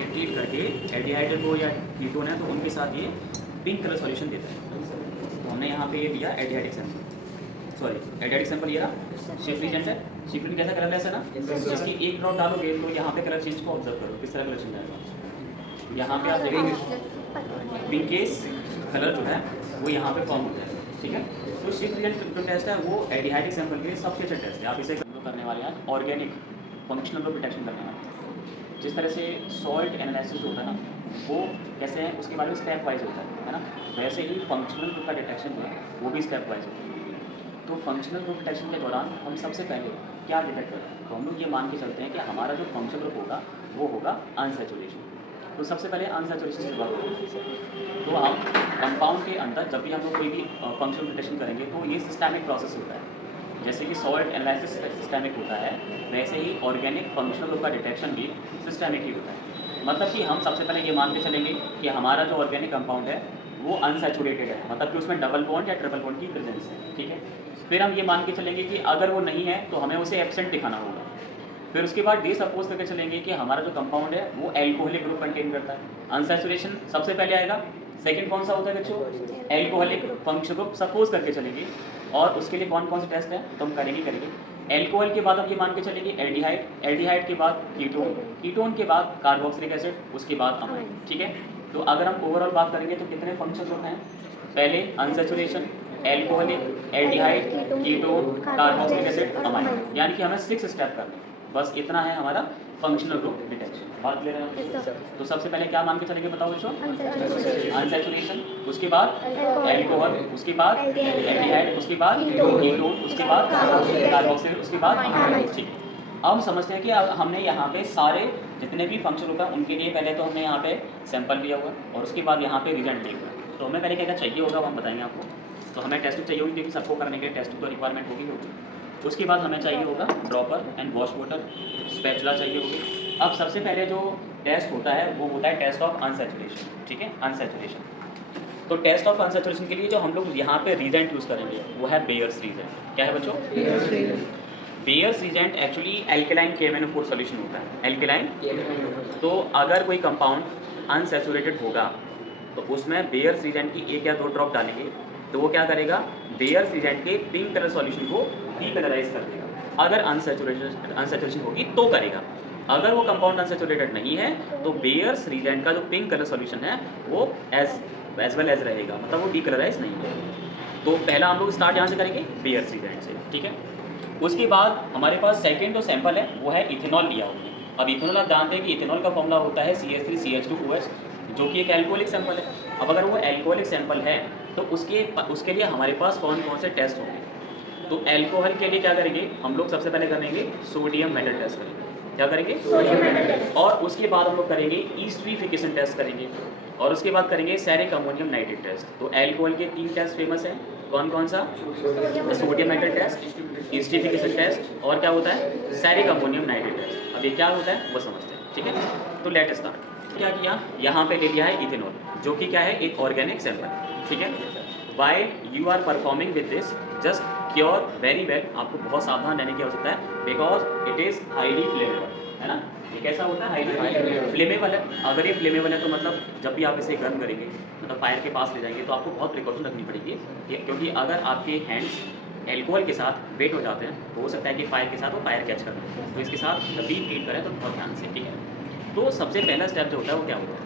ये ट्रीट करके एल्डिहाइड को या कीटोन है तो उनके साथ ये पिंक कलर सॉल्यूशन देता है। तो हमने यहाँ पे ये दिया aldehyde sample, sorry aldehyde sample ये रहा शिफ्ट रिएजेंट है। शिफ्ट रिएजेंट कैसा कलर है ना, इसकी एक ड्रॉप डालोगे तो यहाँ पे कलर चेंज को ऑब्जर्व करो, किस तरह कलर चेंज आएगा। यहाँ पे आप देखेंगे पिंकेस कलर जो है वो यहाँ पे फॉर्म होता है, ठीक है। तो शिफ्ट रिएजेंट जो टेस्ट है वो एल्डिहाइड सैंपल के लिए सबसे अच्छा टेस्ट है। आप इसे करने वाले हैं ऑर्गेनिक फंक्शनल ग्रुप डिटेक्शन करने वाले हैं। जिस तरह से सॉल्ट एनालिसिस होता है ना, वो कैसे है उसके बारे में स्टेप वाइज होता है ना, वैसे ही फंक्शनल ग्रुप का डिटेक्शन जो है वो भी स्टेप वाइज होता है। तो फंक्शनल ग्रुप डिटेक्शन के दौरान हम सबसे पहले क्या डिटेक्ट करते हैं, तो हम लोग ये मान के चलते हैं कि हमारा जो फंक्शनल ग्रुप होगा वो होगा अनसैचुरेशन। तो सबसे पहले अनसैचुरेशन से बात करें तो हम कंपाउंड के अंदर जब भी हम लोग कोई भी फंक्शनल डिटेक्शन करेंगे तो ये सिस्टैमिक प्रोसेस होता है। जैसे कि सॉल्ट एनालिसिस सिस्टैमिक होता है, वैसे ही ऑर्गेनिक फंक्शनल ग्रुप का डिटेक्शन भी सिस्टैमिक ही होता है। मतलब कि हम सबसे पहले ये मान के चलेंगे कि हमारा जो ऑर्गेनिक कंपाउंड है वो अनसैचुरेटेड है, मतलब कि उसमें डबल बॉन्ड या ट्रिपल बॉन्ड की प्रेजेंस है, ठीक है। फिर हम ये मान के चलेंगे कि अगर वो नहीं है तो हमें उसे एब्सेंट दिखाना होगा। फिर उसके बाद डे सपोज करके चलेंगे कि हमारा जो कंपाउंड है वो एल्कोहलिक ग्रुप कंटेन करता है। अनसैचुरेशन सबसे पहले आएगा, सेकंड कौन सा होता है बच्चों, एल्कोहलिक फंक्शनल ग्रुप सपोज करके चलेंगे। और उसके लिए कौन कौन से टेस्ट है तो हम करेंगे एल्कोहल के बाद हम ये मान के चलेंगे एल्डिहाइड, एल्डिहाइड के बाद कीटोन, कीटोन के बाद कार्बोक्सिलिक एसिड, उसके बाद अमाइन, ठीक है। तो अगर हम ओवरऑल बात करेंगे तो कितने फंक्शनल ग्रुप हैं, पहले unsaturation, alcoholic, aldehyde, ketone, carboxylic acid, amine, यानी कि हमें 6 स्टेप करने हैं। बस इतना है हमारा फंक्शनल ग्रुप डिटेक्शन। बात क्लियर है? तो सबसे पहले क्या मान के चलेंगे बताओ बच्चों, अनसैचुरेशन, उसके बाद एल्कोहल, उसके बाद एल्डिहाइड, उसके बाद कीटोन, उसके बाद कार्बोक्सिल, उसके बाद अमाइन, ठीक। अब हम समझते हैं कि हमने यहाँ पे सारे जितने भी फंक्शन होगा उनके लिए पहले तो हमने यहाँ पे सैंपल लिया होगा और उसके बाद यहाँ पे रिजल्ट लिया होगा। तो हमें पहले क्या क्या चाहिए होगा वो हम बताएंगे आपको। तो हमें टेस्ट चाहिए होगी क्योंकि सबको करने के लिए टेस्ट तो रिक्वायरमेंट होगी। उसके बाद हमें चाहिए होगा dropper and wash water, spatula चाहिए होगी। अब सबसे पहले जो टेस्ट होता है वो होता है टेस्ट ऑफ अनसैचुरेशन, ठीक है, अनसैचुरेशन। तो टेस्ट ऑफ अनसैचुरेशन के लिए जो हम लोग यहाँ पे रीजेंट यूज़ करेंगे वो है बेयर्स रीजेंट। क्या है बच्चों, Baeyer's reagent actually alkaline KMnO4 solution होता है, एल्केलाइन। तो अगर कोई कंपाउंड अनसैचुरेटेड होगा तो उसमें बेयर्स रीजेंट की 1 या 2 ड्रॉप डालेंगे तो वो क्या करेगा, बेयर्स रीजेंट के पिंक कलर सॉल्यूशन को डीकलराइज कर देगा। अगर अनसैचुरेशन होगी तो करेगा। अगर वो कंपाउंड अनसैचुरेटेड नहीं है तो बेयर्स रीजेंट का जो पिंक कलर सॉल्यूशन है वो एज वेल एज रहेगा, मतलब वो डीकलराइज नहीं है। तो पहला हम लोग स्टार्ट यहाँ से करेंगे बेयर्स रीजेंट से, ठीक है। उसके बाद हमारे पास सेकेंड जो सैंपल है वो है इथेनॉल लिया होगा। अब इथेनॉल आप जानते हैं कि इथेनॉल का फॉर्मूला होता है CH3CH2OH, जो कि एक एल्कोहलिक सैंपल है। अब अगर वो एल्कोहलिक सैंपल है तो उसके लिए हमारे पास कौन कौन से टेस्ट होंगे। तो एल्कोहल के लिए क्या करेंगे हम लोग, सबसे पहले करेंगे सोडियम मेटल टेस्ट करेंगे। क्या करेंगे, सोडियम मेटल टेस्ट। और उसके बाद हम लोग करेंगे ईस्ट्रीफिकेशन टेस्ट करेंगे और उसके बाद करेंगे सेरिक अमोनियम नाइट्रेट टेस्ट। तो एल्कोहल के 3 टेस्ट फेमस हैं, कौन कौन सा, सोडियम मेटल टेस्ट, ईस्ट्रीफिकेशन टेस्ट और क्या होता है सेरिक अमोनियम नाइट्रेट टेस्ट। अब ये क्या होता है वो समझते हैं, ठीक है। तो लेट स्टार्ट। क्या किया, यहाँ पे ले लिया है इथेनॉल जो कि क्या है एक ऑर्गेनिक सैंपल, ठीक है। While you are performing with this just cure very well, आपको बहुत सावधान रहने की आवश्यकता है because it is highly flammable, है ना। ये कैसा होता है, हाईली फ्लेमेबल है। अगर ये फ्लेमेबल है तो मतलब जब भी आप इसे गर्म करेंगे, मतलब फायर के पास ले जाएंगे तो आपको बहुत प्रिकॉशन रखनी पड़ेगी, क्योंकि अगर आपके हैंड्स एल्कोहल के साथ वेट हो जाते हैं तो हो सकता है कि फायर के साथ वो फायर कैच कर लें। तो इसके साथ जब भी ट्रीट करें तो बहुत ध्यान से, ठीक है। तो सबसे पहला स्टेप जो होता है वो क्या होता है,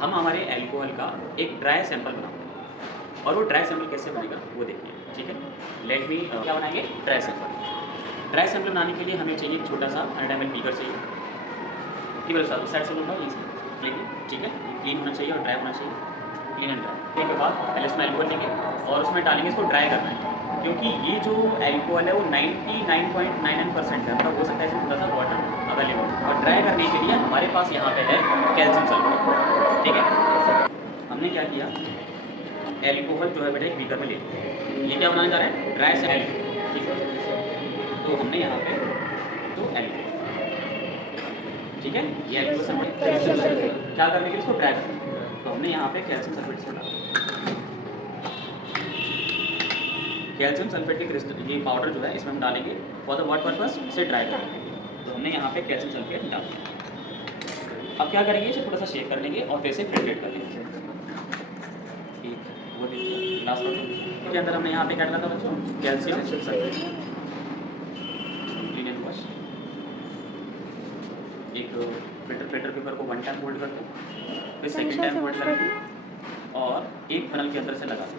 हम हमारे एल्कोहल का एक ड्राई सैंपल बनाएंगे और वो ड्राई सैंपल कैसे बनेगा वो देखिए, ठीक है। लेट मी क्या बनाएंगे, ड्राई सैंपल। ड्राई सैंपल बनाने के लिए हमें चाहिए एक छोटा सा 100 ml बीकर चाहिए। केवल साइड से बनाओ क्लीन, ठीक है, क्लीन होना चाहिए और ड्राई होना चाहिए, क्लीन एंड ड्राई। के बाद पहले उसमें एल्कोहल लेंगे और उसमें डालेंगे, इसको ड्राई करना है क्योंकि ये जो एल्कोहल है वो 99.99% है, मतलब हो सकता है इसमें थोड़ा सा वाटर अवेलेबल। और ड्राई करने के लिए हमारे पास यहाँ पे है कैल्शियम सल्फेट, ठीक है। हमने क्या किया, एल्कोहल जो है बेटा एक बीकर में ले लिया। ये क्या बनाने जा रहे हैं, ड्राई सैंपल, ठीक है। तो हमने यहाँ पे तो एल्कोहल, ठीक है, ये एल्कोहल सल्फेट क्या करने के लिए इसको ड्राई करना। तो हमने यहाँ पे कैल्शियम सल्फेट इसमें डाला। कैल्शियम सल्फेट के क्रिस्टल, ये पाउडर जो है इसमें हम डालेंगे फॉर द व्हाट पर्पस, इसे ड्राई करेंगे। तो हमने यहाँ पे कैल्शियम सल्फेट डाल दिया। अब क्या करेंगे, इसे थोड़ा सा शेक कर लेंगे और फिर से फिल्ट्रेट कर लेंगे। एक वो देखिए ग्लास बॉटल के अंदर हमने यहाँ पे क्या डाला था बच्चों, calcium sulphate. Clean and wash. एक फिल्टर पेपर को 1 टाइम होल्ड कर दो, फिर सेकेंड टाइम होल्ड करके और एक फनल के अंदर से लगा दो।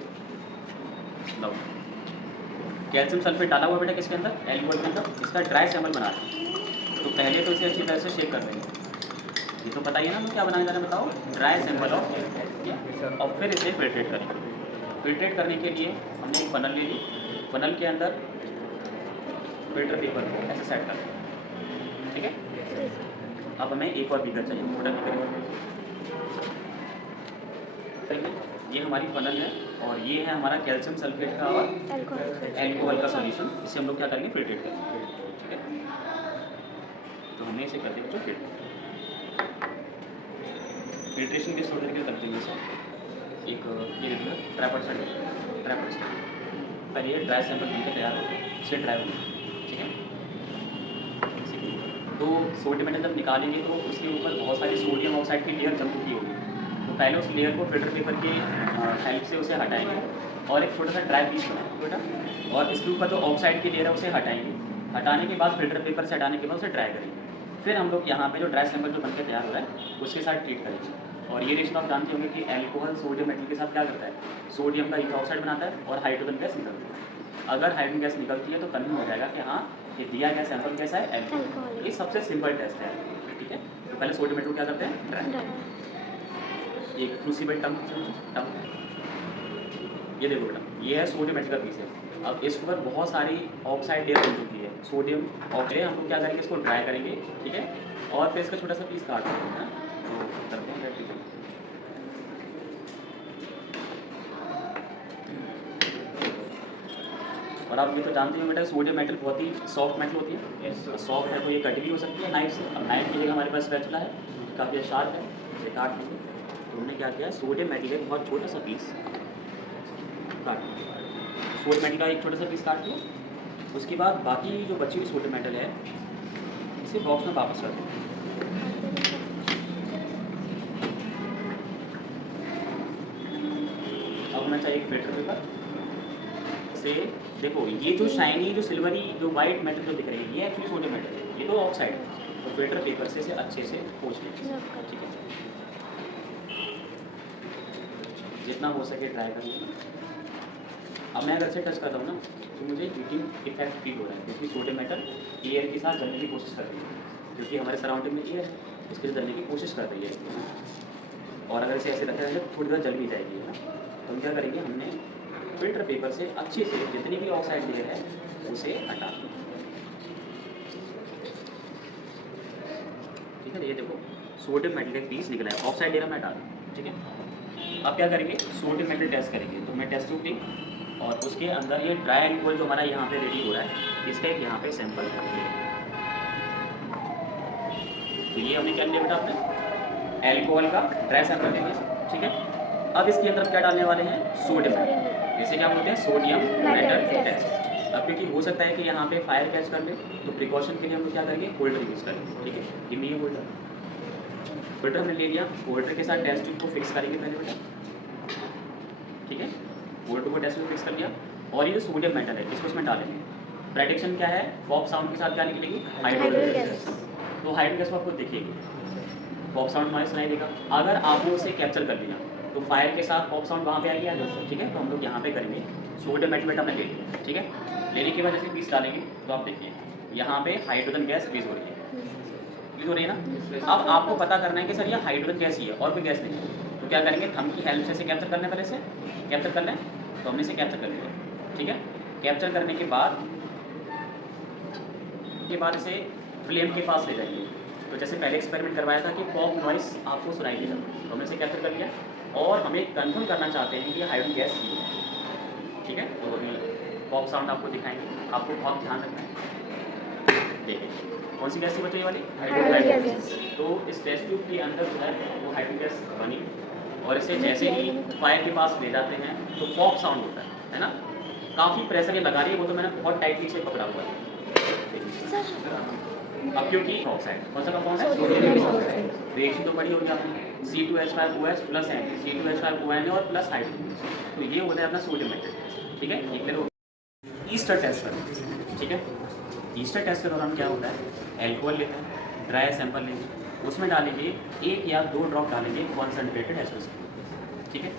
लो कैल्शियम सल्फेट डाला हुआ बेटा किसके अंदर, एल्कोहल के अंदर। इसका ड्राई सैंपल बना रहे हैं, तो पहले तो इसे अच्छी तरह से शेक कर देंगे। ये तो पता ही है ना, तो क्या बनाने जा रहे हैं बताओ, ड्राई सैंपल ऑफ, और फिर इसे फिल्ट्रेट करेंगे। फिल्ट्रेट करने के लिए हमने एक फनल ले ली, फनल के अंदर फिल्टर पेपर को ऐसे सेट कर दें, ठीक है। अब हमें एक और बीकर चाहिए, छोटा बीकर करेंगे। ये हमारी फनल है और ये है हमारा कैल्शियम सल्फेट का और एल्कोहल का सॉल्यूशन। इसे हम लोग क्या करेंगे, फिल्ट्रेट करेंगे, ठीक है। तो हमने इसे कर दिया बच्चों फिल्टर। फिल्ट्रेशन भी थोड़ी तरीके से करते हैं सर। एक ये देखिए ट्रैपड सेट पहले ये ड्राई सैंपल बनकर तैयार होगा, इसे ड्राई होगा, ठीक है। तो सोडियम मेटल जब निकालेंगे तो उसके ऊपर बहुत सारी सोडियम ऑक्साइड की लेयर जम चुकी होगी, तो पहले उस लेयर को फिल्टर पेपर की हेल्प से उसे हटाएंगे और एक छोटा सा ड्राई पीस बनाएंगे बेटा, और इसके ऊपर जो ऑक्साइड की लेयर है उसे हटाएंगे। हटाने के बाद फिल्टर पेपर से हटाने के बाद उसे ड्राई करेंगे। फिर हम लोग यहाँ पे जो ड्राई सैंपल जो बनकर तैयार हो रहा है उसके साथ ट्रीट करेंगे। और ये रिएक्शन आप जानते होंगे कि एल्कोहल सोडियम मेटल के साथ क्या करता है, सोडियम का इथॉक्साइड बनाता है और हाइड्रोजन गैस निकलती है। अगर हाइड्रोजन गैस निकलती है तो कन्फर्म हो जाएगा कि हाँ ये दिया गया सैंपल कैसा है, एल्कोहल। ये सबसे सिंपल टेस्ट है, ठीक है। तो पहले सोडियम मेटल क्या करते हैं, ड्राई। एक क्रूसिबल टंग, ये देखो बेटा, ये है सोडियम मेटल का पीस है। अब इसके ऊपर बहुत सारी ऑक्साइड लेयर बन चुकी है, सोडियम ऑक्साइड। हम लोग क्या करेंगे, इसको ड्राई करेंगे, ठीक है, और फिर इसका छोटा सा पीस काट देंगे, है ना। तो करते हैं ठीक है। और आप ये तो जानते हो बेटा, सोडियम मेटल बहुत ही सॉफ्ट मेटल होती है। सॉफ्ट है तो ये कट भी हो सकती है नाइफ से। अब नाइफ की जगह हमारे पास स्पैचुला है, काफ़ी शार्प है, इसे काट लेंगे। तो हमने क्या किया, सोडियम मेटल का एक बहुत छोटा सा पीस काट लिया। सोडियम मेटल का एक छोटा सा पीस काट लिया। उसके बाद बाकी जो बची हुई सोडियम मेटल है इसे बॉक्स में वापस कर दें। अब हमें चाहिए एक फिल्टर पेपर से। देखो ये जो शाइनी जो सिल्वरी जो वाइट मेटल जो दिख रही है ये एक्चुअली सोडियम मेटल है, ये तो ऑक्साइड है। तो फिल्टर पेपर से इसे अच्छे से पोंछ लेंगे, ठीक है। जितना हो सके ट्राई कर लेंगे। अब मैं अगर से टच कर रहा हूँ ना तो मुझे हीटिंग इफेक्ट फील हो रहा है, क्योंकि सोडियम मेटल एयर के साथ जलने की कोशिश कर रही है, क्योंकि हमारे सराउंडिंग में एयर है, इसके लिए जलने की कोशिश कर रही है। और अगर इसे ऐसे रखा जाए तो थोड़ी देर जल भी जाएगी, है ना। तो हम क्या करेंगे, हमने फिल्टर पेपर से अच्छे से जितनी भी ऑक्साइड लेयर है उसे हटा दें, ठीक है। ये देखो सोडियम मेटल का पीस निकला है, ऑक्साइड लेयर में हटा दें, ठीक है। अब क्या करेंगे, सोडियम मेटल टेस्ट करेंगे। तो मैं टेस्ट ट्यूब ली और उसके अंदर ये ड्राई एल्कोहल जो हमारा यहाँ पे रेडी हो रहा है इसका एक यहाँ पे सैंपल है। तो ये हमने क्या लिया बेटा, आपने एल्कोहल का ड्राई सैंपल ले लिया, ठीक है। अब इसके अंदर क्या डालने वाले हैं, सोडियम मेटल, जैसे क्या बोलते हैं सोडियम मेटल टेस्ट। अब क्योंकि हो सकता है कि यहाँ पे फायर कैच कर ले, तो प्रिकॉशन के लिए हम लोग क्या करेंगे, होल्डर यूज़ करेंगे, ठीक है। गिव मी ये होल्डर हमने ले लिया। होल्डर के साथ टेस्ट ट्यूब को फिक्स करेंगे पहले बेटा, ठीक है। होल्डर को टेस्ट ट्यूब फिक्स कर लिया और ये जो सोडियम मेटल है इसको इसमें डालेंगे। प्रेडिक्शन क्या है, पॉप साउंड के साथ क्या निकलेगी, हाइड्रोजन गैस। तो हाइड्रोजन गैस आपको दिखेगी, पॉप साउंड हमारे सुनाई देगा। अगर आपने उसे कैप्चर कर लिया तो फायर के साथ पॉप साउंड वहाँ पे आ गया, ठीक है। तो हम लोग यहाँ पे करेंगे सोडियम मेटल बेटा हमने ले लिया, ठीक है। लेने के बाद जैसे पीस डालेंगे तो आप देखिए यहाँ पे हाइड्रोजन गैस रिलीज हो रही है, रिलीज हो रही है ना। अब आपको पता करना है कि सर ये हाइड्रोजन गैस ही है और कोई गैस नहीं है। तो क्या करेंगे, थंब की हेल्प से इसे कैप्चर करने, पहले से कैप्चर कर लें। तो हमने इसे कैप्चर कर लिया, ठीक है। कैप्चर करने के बाद इसे फ्लेम के पास ले जाएंगे। तो जैसे पहले एक्सपेरिमेंट करवाया था कि पॉप नॉइस आपको सुनाई देगा, तो हमने इसे कैप्चर कर लिया और हमें कंफर्म करना चाहते हैं कि ये हाइड्रोजन गैस ही है, ठीक है। तो अभी पॉप साउंड आपको दिखाएंगे, आपको बहुत ध्यान रखना है। देखिए कौन सी गैस थी बच्चों, ये वाली हाइड्रोजन गैस। तो इस टेस्ट ट्यूब के अंदर जो है वो हाइड्रोजन गैस बनी और इसे जैसे ही फायर के पास ले जाते हैं तो पॉप साउंड होता है ना। काफ़ी प्रेशर ये लगा रही है, वो तो मैंने बहुत टाइटली से पकड़ा हुआ है। अब क्योंकि ऑक्साइड कौन सा कंपाउंड है, सोडियम ऑक्साइड, रिएक्शन तो बड़ी हो गई आपने C2H5OH प्लस N C2H5ONA और प्लस हाइड्रोजन, तो ये होता है अपना सोडियम नाइट्रेट। ठीक है, ये क्लियर हो। ईस्टर टेस्ट करें, ठीक है। ईस्टर टेस्ट के दौरान क्या होता है, एल्कोहल लेते हैं, ड्राई सैंपल लेंगे, उसमें डालेंगे 1 या 2 ड्रॉप डालेंगे कॉन्सेंट्रेटेड H2SO, ठीक है।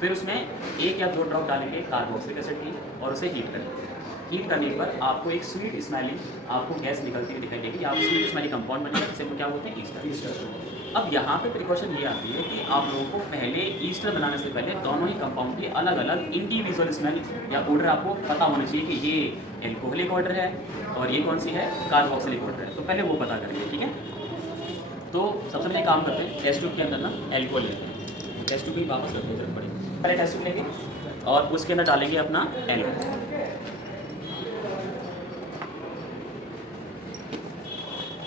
फिर उसमें 1 या 2 ड्रॉप डालेंगे कार्बोक्सिलिक एसिड की और उसे हीट करेंगे। हीट करने पर आपको एक स्वीट स्मेलिंग आपको गैस निकलती हुई दिखाई देगी, आपको स्वीट स्मेलिंग कंपाउंड बनेगा, जिसे हम क्या बोलते हैं, ईस्टर। अब यहाँ पे प्रिकॉशन ये आती है कि आप लोगों को पहले ईस्टर बनाने से पहले दोनों ही कंपाउंड की अलग अलग इंडिविजुअल स्मेल या ऑर्डर आपको पता होना चाहिए कि ये एल्कोहलिक ऑर्डर है और ये कौन सी है, कार्बोक्सिलिक ऑर्डर है। तो पहले वो पता करेंगे, ठीक है। तो सबसे पहले काम करते हैं, टेस्ट ट्यूब के अंदर ना एल्कोहल लेते हैं, टेस्ट ट्यूब ही वापस रखते हैं पड़ेगी, पहले टेस्ट ट्यूब लेंगे और उसके अंदर डालेंगे अपना एल्कोहल,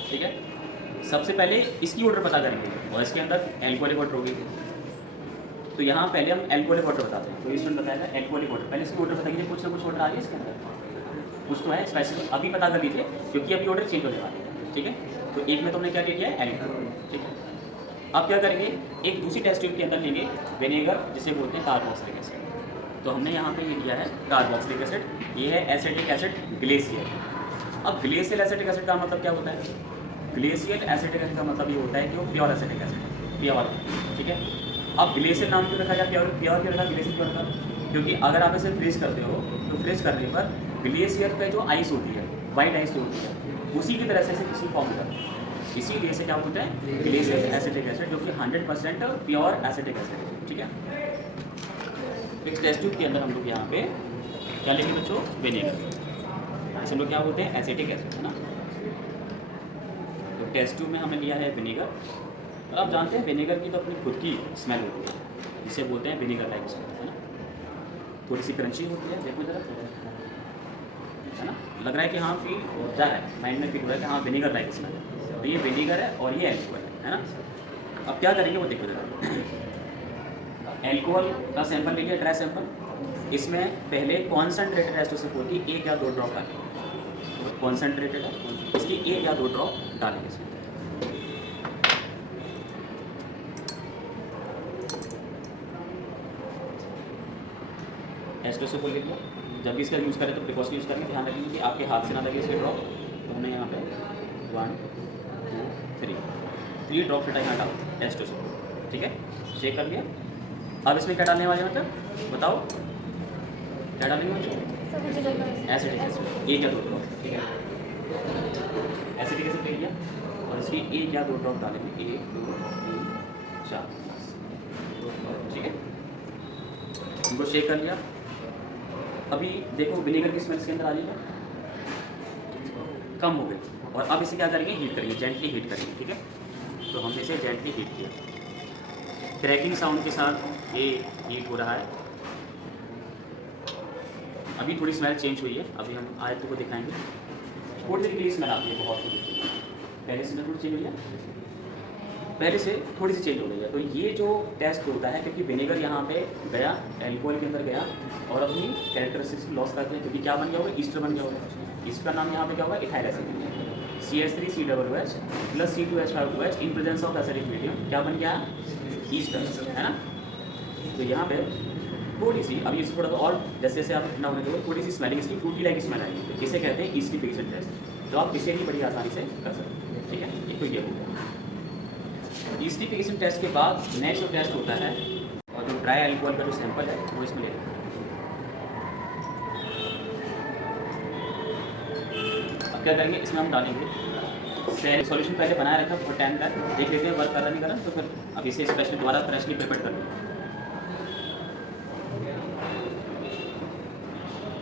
ठीक है। सबसे पहले इसकी ऑर्डर पता करेंगे और इसके अंदर एल्कोहलिक ऑर्डर होगी, तो यहाँ पहले हम एल्कोहलिक ऑर्डर बताते हैं। तो ये स्टूडेंट बताएगा एल्कोहलिक ऑर्डर, पहले इसकी ऑर्डर बताइए, कुछ ना कुछ ऑर्डर आ रही है इसके अंदर, कुछ तो है स्पेसिफिक, अभी पता कर लीजिए क्योंकि अभी ऑर्डर चेंज होने वाला है, ठीक है। तो एक में तुमने क्या ले लिया है, एल्कोहल, ठीक है। अब क्या करेंगे, एक दूसरी टेस्ट ट्यूब के अंदर लेंगे विनेगर, जिसे बोलते हैं कार्बोक्सिलिक एसिड। तो हमने यहाँ पे ये लिया है कार्बोक्सिलिक एसिड, ये है एसिटिक एसिड ग्लेशियर। अब ग्लेशियल एसिटिक एसिड का मतलब क्या होता है, ग्लेशियल एसिटिक एसिड का मतलब ये होता है कि वो प्योर एसिटिक एसिड, प्योर, ठीक है। अब ग्लेशियर नाम क्यों रखा जाए, प्योर प्योर क्यों रखा, ग्लेशियर क्यों रखा, क्योंकि अगर आप इसे फ्रीज करते हो तो फ्रीज करने पर ग्लेशियर पे जो आइस होती है, वाइट आइस होती है, उसी की तरह से इसे किसी फॉर्म करता है, इसीलिए से क्या बोलते हैं, ग्लेशियल एसिटिक एसिड, जो कि 100% प्योर एसिटिक एसिड है, ठीक है। एक टेस्ट ट्यूब के अंदर हम लोग यहाँ पे क्या लेंगे बच्चों, विनेगर, इसे हम लोग क्या बोलते हैं, एसिटिक एसिड, है ना। तो टेस्ट ट्यूब में हमने लिया है विनेगर, और आप जानते हैं विनेगर की तो अपनी खुद की स्मेल होती है, जिसे बोलते हैं विनेगर लाइक स्मेल, है ना। थोड़ी सी क्रंची होती है, देखो जरा, है ना, लग रहा है कि हाँ फील जा रहा है, माइंड में फील हो रहा है कि हाँ विनेगर लाइक स्मेल है। तो ये विनेगर है और ये एल्कोहल है ना। अब क्या करेंगे वो देखो जरा, एल्कोहल का सैंपल लीजिए, ड्राई सैंपल, इसमें पहले कॉन्सेंट्रेटेड H2SO4 की 1 या 2 ड्रॉप डालेंगे, कॉन्सेंट्रेटेड है इसकी 1 या 2 ड्रॉप डालेंगे इसमें। H2SO4 ले लिया, जब भी इसका यूज़ करें तो प्रिकॉशन यूज़ करेंगे, ध्यान रखिए कि आपके हाथ से ना लगे इसके ड्रॉप। तो हमने यहाँ पे 1 2 3 ड्रॉप हटा यहाँ डाल H2SO4, ठीक है, शेक कर लिया। अब इसमें क्या डालने वाले मतलब बताओ, क्या डालेंगे बच्चों, एसिटिक एसिड, 1 या 2 ड्रॉप, ठीक है। एसिटिक एसिड ले लिया और इसकी 1 या 2 ड्रॉप डालेंगे, 1 2 3 4, ठीक है। इनको शेक कर लिया। अभी देखो विनेगर की स्मेल इसके अंदर आ रही है, कम हो गई, और अब इसे क्या करेंगे, हीट करेंगे, जेंटली हीट करेंगे, ठीक है। तो हमने इसे जेंटली हीट किया, क्रैकिंग साउंड के साथ ये हीट हो रहा है। अभी थोड़ी स्मेल चेंज हुई है, अभी हम आयतों को दिखाएंगे, थोड़ी देर के लिए स्मेल आती है बहुत थोड़ी, पहले से थोड़ी चेंज हुई है, पहले से थोड़ी सी चेंज हो गई है। तो ये जो टेस्ट होता है, क्योंकि विनेगर यहाँ पे गया, एल्कोहल के अंदर गया और अपनी कैरेक्टरिस्टिक्स लॉस करते हैं, क्योंकि क्या बन गया होगा, ईस्टर बन गया होगा। ईस्टर का नाम यहाँ पे क्या होगा, ethyl acid, CH3COOH plus C2H5OH in presence of acidic medium, क्या बन गया, ईस्टर, है ना। तो यहाँ पे थोड़ी सी, अभी इसको थोड़ा और जैसे जैसे आप ठंडा होने दो, थोड़ी सी स्मेलिंग इसकी फ्रूटी लाइक स्मेल आएगी, तो इसे कहते हैं ईस्टिफिकेशन टेस्ट। तो आप इसे भी बड़ी आसानी से कर सकते हैं, ठीक है। एक तो ये हो गया। ईस्टिफिकेशन टेस्ट के बाद नेक्स्ट जो टेस्ट होता है, और जो ड्राई एल्कोहल का जो सैंपल है वो इसमें ले लें। अब क्या करेंगे, इसमें हम डालेंगे सॉल्यूशन, पहले बनाए रखा बहुत टाइम का, देख लेते हैं वर्क कर रहा नहीं कर रहा, तो फिर अब इसे स्पेशली दोबारा फ्रेशली प्रिपेयर कर लें।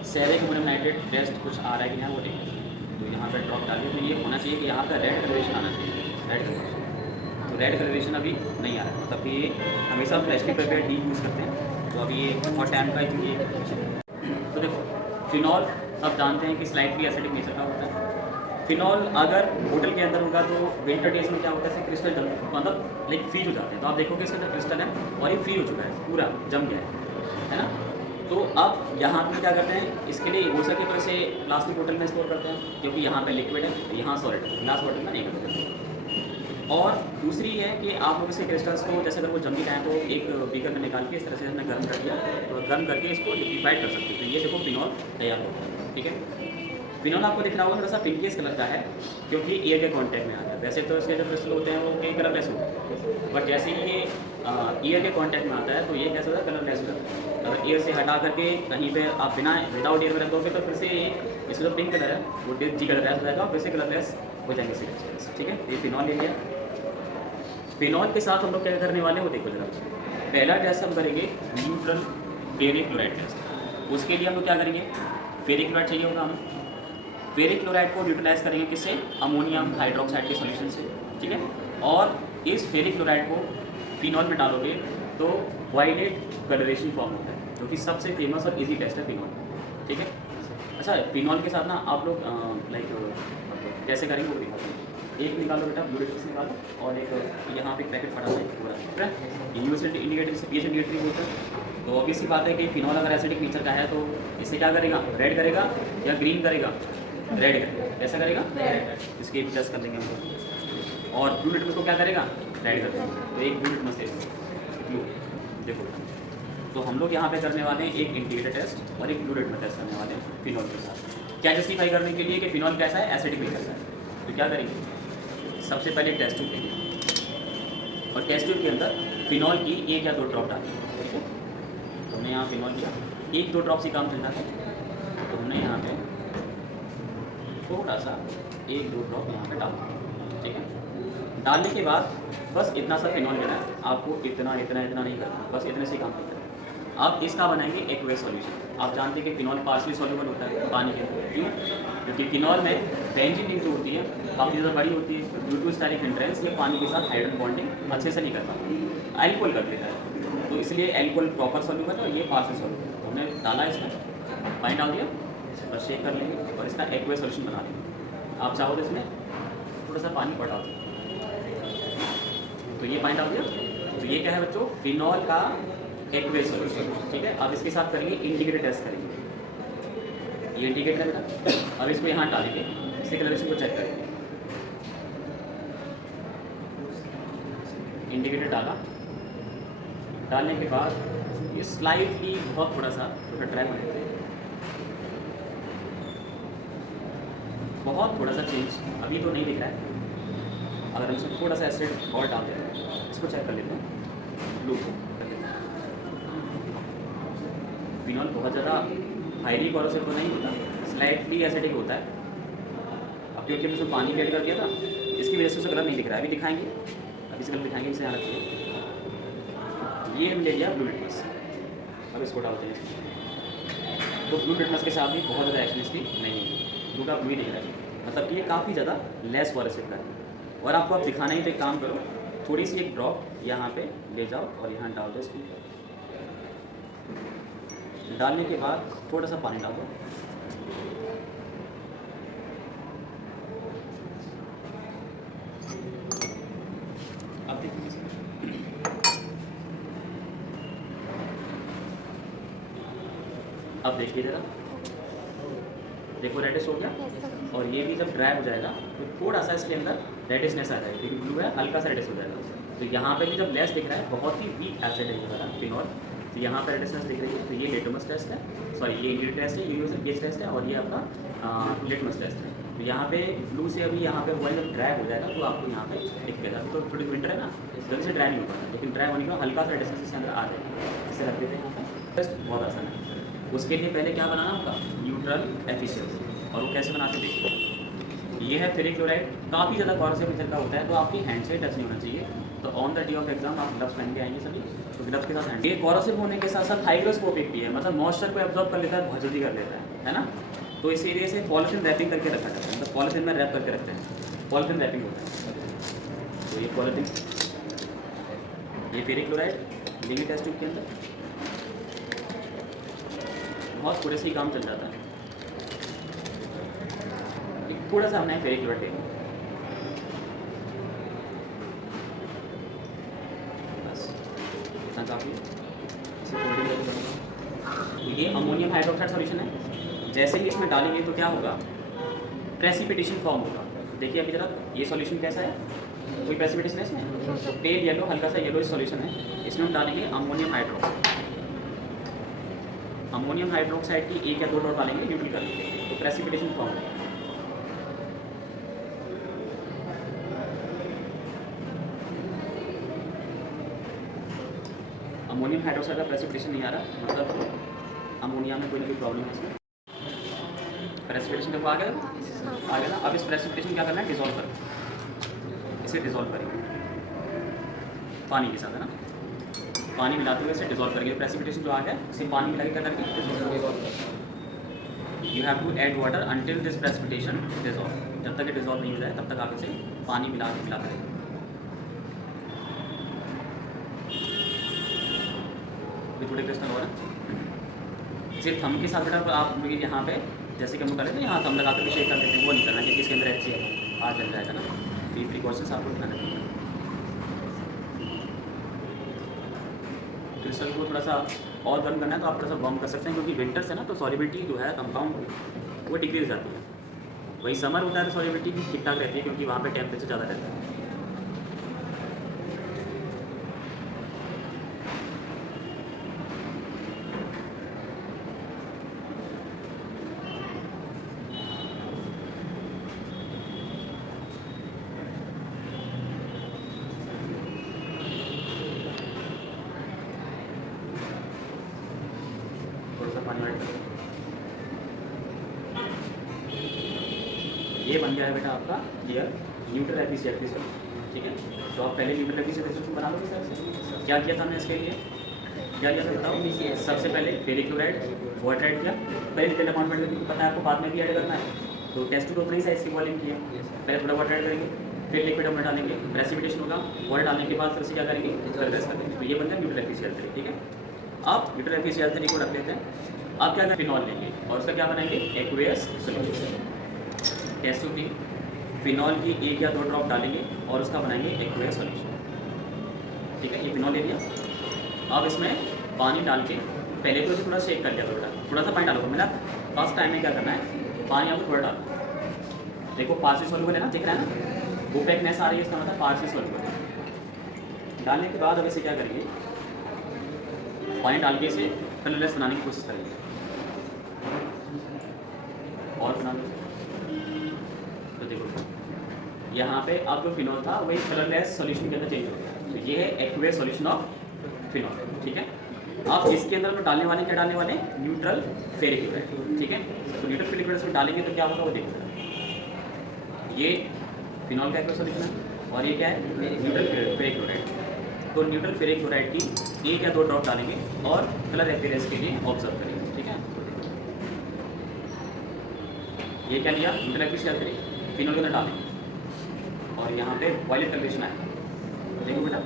सेरिक नाइट्रेट टेस्ट कुछ आ रहा है कि नहीं वो देखें। तो यहाँ पर ड्रॉप डालिए, तो ये होना चाहिए कि यहाँ पर रेड कलरेशन आना चाहिए, रेड कलरेशन। तो रेड कलरेशन अभी नहीं आ रहा है, मतलब ये हमेशा फ्रेशली प्रिपेयर्ड ही यूज़ करते हैं। तो अभी ये बहुत टाइम का ये, तो देखो फिनॉल सब जानते हैं कि स्लाइटली एसिडिक नेचर का होता है। फिनॉल अगर बोतल के अंदर होगा तो विंटर डेज में क्या होता है, क्रिस्टल मतलब लाइक फ्रीज हो जाते हैं। तो आप देखोगे इसके अंदर क्रिस्टल है और ये फ्रीज हो चुका है, पूरा जम गया है ना। तो अब यहाँ पे क्या करते हैं, इसके लिए हो सके तो इसे प्लास्टिक बोतल में स्टोर करते हैं, क्योंकि यहाँ पे लिक्विड है, तो यहाँ सॉलिड है, ग्लास बॉटल में नहीं करते। और दूसरी है कि आप लोग इसे क्रिस्टल्स को जैसे अगर वो जम भी जाए तो एक बीकर में निकाल के इस तरह से हमने गर्म कर दिया, तो गर्म करके इसको लिक्विफाइड कर सकते हैं। तो ये देखो फिनॉल तैयार होता है, ठीक है। फिनॉल आपको दिख रहा होगा थोड़ा सा पिंकिश कलर का है, क्योंकि एयर के कांटेक्ट में आता है। वैसे तो इसके जो क्रिस्टल होते हैं वो कई कलरलेस होते हैं, बट जैसे ही ये एयर के कांटेक्ट में आता है तो ये कैसे होता है, कलरलेस हो जाता है। अगर एयर से हटा करके कहीं पे आप बिना विदाउट एयर में रख दोगे तो फिर से इसमें जो पिंक कलर है वो डी कलरलेस हो जाएगा और फिर से कलरलेस हो जाएंगे सिगरेट, ठीक है। ये फिनॉल ले लिया। फिनॉल के साथ हम लोग क्या करने वाले हैं वो देखो जरा। पहला टेस्ट हम करेंगे न्यूट्रल फेरिक क्लोराइड टेस्ट। उसके लिए हम लोग क्या करेंगे, फेरिक क्लोराइड चाहिए होगा हमें। फेरिक क्लोराइड को न्यूट्रलाइज करेंगे किससे, अमोनियम हाइड्रोक्साइड के सॉल्यूशन से, ठीक है। और इस फेरिक क्लोराइड को फिनॉल में डालोगे तो वायलेट कलरेशन फॉर्म होता है, जो कि सबसे फेमस और इजी टेस्ट है फिनॉल, ठीक है। अच्छा, फिनॉल के साथ ना आप लोग कैसे करेंगे वो दिखाते हैं। एक निकालो बेटा, ब्लू रेटिक्स निकालो, और एक यहाँ पे पैकेट पड़ा है पूरा, ठीक है। यूएसएल इंडिकेटर से पीएच इंडिकेटर होता है। तो ऑब्वियस सी बात है कि फिनॉल अगर एसिडिक नेचर का है तो इसे क्या करेगा, रेड करेगा या ग्रीन करेगा, रेड करेगा। कैसा करेगा, इसके भी टेस्ट कर लेंगे हम लोग। और ब्लू लिटमस को क्या करेगा, रेड कर देंगे। तो एक ब्लू लिटमस ब्लू, देखो। तो हम लोग यहाँ पे करने वाले हैं एक इंडिकेटर टेस्ट और एक ब्लू लिटमस टेस्ट करने वाले हैं फिनॉल के साथ। क्या जस्टिफाई करने के लिए कि फिनॉल कैसा है, एसिडिक नेचर का है। तो क्या करेंगे, सबसे पहले टेस्ट ट्यूब लेंगे और टेस्ट ट्यूब के अंदर फिनॉल की 1 या 2 ड्रॉप डालेंगे, ठीक है। तो हमने यहाँ फिनॉल किया, 1-2 ड्रॉप से काम चलना है। तो हमने यहाँ पे थोड़ा सा 1-2 ड्रॉप यहाँ पे डाल, ठीक है। डालने के बाद बस इतना सा फिनॉल लेना है आपको, इतना इतना इतना नहीं करना, बस इतने से काम करना है। आप इसका बनाएंगे एक्वेस सॉल्यूशन। आप जानते हैं कि फिनॉल पार्शली सॉल्युबल होता है पानी के अंदर, क्यों, क्योंकि फिनॉल में बेंजीन रिंग जो होती है काफ़ी ज़्यादा बड़ी होती है। ड्यू टू स्टाइलिक हिंड्रेंस ये पानी के साथ हाइड्रोजन बॉन्डिंग अच्छे से नहीं कर पाता, एल्कोहल कर देता है। तो इसलिए एल्कोहल प्रॉपर सॉल्युबल है और ये पार्शली सॉल्युबल है। हमने डाला इसमें, पानी डाल दिया, बस शेक कर लेंगे और इसका एक्वेस सॉल्यूशन बना लेंगे। आप चाहो तो इसमें थोड़ा सा पानी और डाल दो, तो ये पानी डाल दिया। तो ये क्या है बच्चों, फिनॉल का एक्वेस सॉल्यूशन, ठीक है। अब इसके साथ करेंगे इंडिकेटर टेस्ट करेंगे। ये इंडिकेटर है बेटा, अब इसको यहाँ डालेंगे, इसके कलरेशन को चेक करेंगे। इंडिकेटर डाला, डालने के बाद ये स्लाइटली बहुत थोड़ा सा ड्राई होने देते हैं, बहुत थोड़ा सा चेंज अभी तो नहीं दिख रहा है। अगर हम इसमें थोड़ा सा एसिड और डाल देते हैं, इसको चेक कर लेते हैं, ब्लू को कर लेते हैं। फिनॉल बहुत ज़्यादा हाईली कॉरोसिव तो नहीं होता, स्लाइटली एसिडिक होता है। अब क्योंकि हमने उसमें पानी ऐड कर दिया था, इसकी वजह से उसे कलर नहीं दिख रहा है। अभी दिखाएंगे, अभी से कलर दिखाएंगे, इसे यहाँ रखिए। ये हम ले लिया ब्लू लिटमस, अब इसको डालते हैं। तो ब्लू लिटमस के साथ भी बहुत ज़्यादा एक्चुअली नहीं है, ब्लू का ब्लू ही दिख रहा है, मतलब ये काफ़ी ज़्यादा लेस कॉरोसिव का है। और आपको अब दिखाना ही तो एक काम करो, थोड़ी सी एक ड्रॉप यहाँ पे ले जाओ और यहाँ डाल दो। इसको डालने के बाद थोड़ा सा पानी डाल दो, अब देखिए अब देखिए ज़रा, देखो रेडिश हो गया। और ये भी जब ड्राई हो जाएगा तो थोड़ा सा इसके अंदर रेडिशनेस आ जाएगी, क्योंकि ब्लू है, हल्का सा रेडिश हो जाएगा। तो यहाँ पे भी जब लेस दिख रहा है, बहुत ही वीक एसिड है ये वाला फिनॉल, तो यहाँ पे रेडिशनेस दिख रही है। तो ये लिटमस टेस्ट है, सॉरी ये इंडिकेटर टेस्ट है, यूनिवर्सल पीएच टेस्ट है, और ये आपका लिटमस टेस्ट है। तो यहाँ पे ब्लू से अभी यहाँ पे हुआ जब ड्राई हो जाएगा तो आपको यहाँ पे दिख गया। तो थोड़ी विंटर है ना, जल्दी से ड्राई नहीं होता, लेकिन ड्राई होने के बाद हल्का सा रेडिशनेस इसके अंदर आ जाएगा। इसे रख देते हैं यहाँ पे, टेस्ट बहुत आसान है। उसके लिए पहले क्या बनाना होगा, न्यूट्रल एफिशिएंसी, और वो कैसे बनाते देखिए। ये है फेरिक क्लोराइड, काफ़ी ज़्यादा कॉरोसिव नेचर का होता है, तो आपकी हैंड से टच नहीं होना चाहिए। तो on the day of exam आप ग्लव्स पहन के आएंगे सभी, तो ग्लव्स के साथ हैंड। ये कॉरोसिव होने के साथ साथ हाइग्रोस्कोपिक भी है, मतलब मॉइस्चर को एब्जॉर्ब कर लेता है, बहुत जल्दी कर लेता है ना। तो इस एरिया से पॉलिथीन रैपिंग करके रखा जाता है, मतलब पॉलिथीन में रैप करके रखते हैं, पॉलिथीन रैपिंग होता है। तो ये पॉलिथीन, ये फेरिक क्लोराइड लेंगे टेस्ट ट्यूब के अंदर, बहुत थोड़े से ही काम चल जाता है। थोड़ा सा हमने फेरिक क्लोराइड लेंगे, बस इतना काफ़ी। इसे फोल्डिंग करके बनाऊंगा, तो ये अमोनियम हाइड्रोक्साइड सॉल्यूशन है। जैसे ही इसमें डालेंगे तो क्या होगा, प्रेसिपिटेशन फॉर्म होगा। देखिए अभी जरा ये सॉल्यूशन कैसा है, कोई प्रेसिपिटेशन है इसमें, पेल येलो, हल्का सा येलो सॉल्यूशन है। इसमें हम डालेंगे अमोनियम हाइड्रोक्साइड। अमोनियम हाइड्रोक्साइड की 1 या 2 ड्रॉप डालेंगे, न्यूट्रल कर देंगे, तो प्रेसिपिटेशन फॉर्म होगा। अमोनियम हाइड्रोक्साइड का प्रेसिपिटेशन नहीं आ रहा, मतलब अमोनिया में कोई ना कोई प्रॉब्लम है इसमें। प्रेसिपिटेशन देखो आ गया ना। अब इस प्रेसिपिटेशन क्या करना है, डिजोल्व करना, इसे डिजोल्व करेंगे पानी के साथ, है ना। पानी मिलाते हुए इसे डिजोल्व करेंगे। प्रेसिपिटेशन जो आ गया इसे पानी मिला के क्या करके dissolve. You have to add water until this precipitation dissolve. जब तक ये डिजोल्व नहीं हो जाए तब तक आप इसे पानी मिला करेंगे। थोड़े क्रिस्टल और इसे थंब के साथ बेटा आप यहाँ पे जैसे कि हम कर लेते हैं, यहाँ थंब लगा कर शेक कर देते हैं, वो नहीं करना क्योंकि इसके अंदर अच्छी है, हाथ जल जाएगा ना। तो ये प्रिकॉशंस आपको ध्यान रखना है। क्रिस्टल को थोड़ा सा और गर्म करना है तो आप थोड़ा सा वार्म कर सकते हैं, क्योंकि विंटर से ना तो सॉलिबिलिटी जो है कंपाउंड वो डिक्रीज जाती है। वही समर होता है तो सॉलिबिलिटी भी ठीक ठाक रहती है, क्योंकि वहाँ पे टेम्परेचर ज़्यादा रहता है। थोड़ा सा पानी ऐड करें। ये बन गया है बेटा आपका क्लियर न्यूट्रल एफिशिएंट क्रिस्टल, ठीक है। तो आप पहले न्यूट्रल एफिशिएंट क्रिस्टल बना लोगे सर से। क्या किया था हमने इसके लिए, क्या किया था बताओ। सबसे पहले फेरिक क्लोराइड वाटर ऐड किया, पहले लिटिल अमाउंट में पता है आपको, बाद में भी ऐड करना है। तो टेस्ट टू उतना ही साइज की वॉल्यूम किया, पहले थोड़ा वाटर ऐड करेंगे, फिर लिक्विड हमने डालेंगे, प्रेसिपिटेशन होगा, वाटर डालने के बाद फिर से क्या करेंगे, रिवर्स कर देंगे। तो ये बनता है न्यूट्रल एफिशिएंट, ठीक है। अब न्यूट्रल एफिशिएंट को रख लेते हैं। अब क्या करें, फिनॉल लेंगे और उसका क्या बनाएंगे, एक्वेयस सॉल्यूशन। टेस्ट टू फिनॉल की 1 या 2 ड्रॉप डालेंगे और उसका बनाएंगे एक्वेयस सॉल्यूशन, ठीक है। ये फिनॉल ले लिया। अब इसमें पानी डाल के पहले तो इसे थोड़ा शेक कर लिया, थोड़ा सा पानी डालो। मेरा फर्स्ट टाइम में क्या करना है, पानी आपको थोड़ा डालो। देखो पार्शियल सॉल्यूबल है ना, दिख रहा है ना, ओपेकनेस आ रही है, इसका मतलब पार्शियल सॉल्यूबल। डालने के बाद अब इसे क्या करेंगे, पानी डाल के इसे कलरलेस बनाने की कोशिश करेंगे और बना लो। तो देखो यहाँ पे अब जो फिनॉल था वही कलरलेस सॉल्यूशन के अंदर चेंज हो गया। तो ये है एक्वेयस सॉल्यूशन ऑफ फिनॉल, ठीक है। अब इसके अंदर में डालने वाले क्या डालने वाले, न्यूट्रल फेरिक क्लोराइड, ठीक है। तो न्यूट्रल फेरिक क्लोराइड में डालेंगे तो क्या होगा वो देखो। ये फिनॉल का एक्वेयस सॉल्यूशन है और ये क्या है, न्यूट्रल फेरिक क्लोराइड। तो न्यूट्रल फेरिक क्लोराइड की 1 या 2 ड्रॉप डालेंगे और कलर एक्सपीरियंस के लिए ऑब्जर्व करेंगे, ठीक है। ये क्या लिया, न्यूट्रल एक्सपीरियंस फिनॉल के अंदर डालेंगे और यहाँ पे वायलेट कलरेशन है। देखो बेटा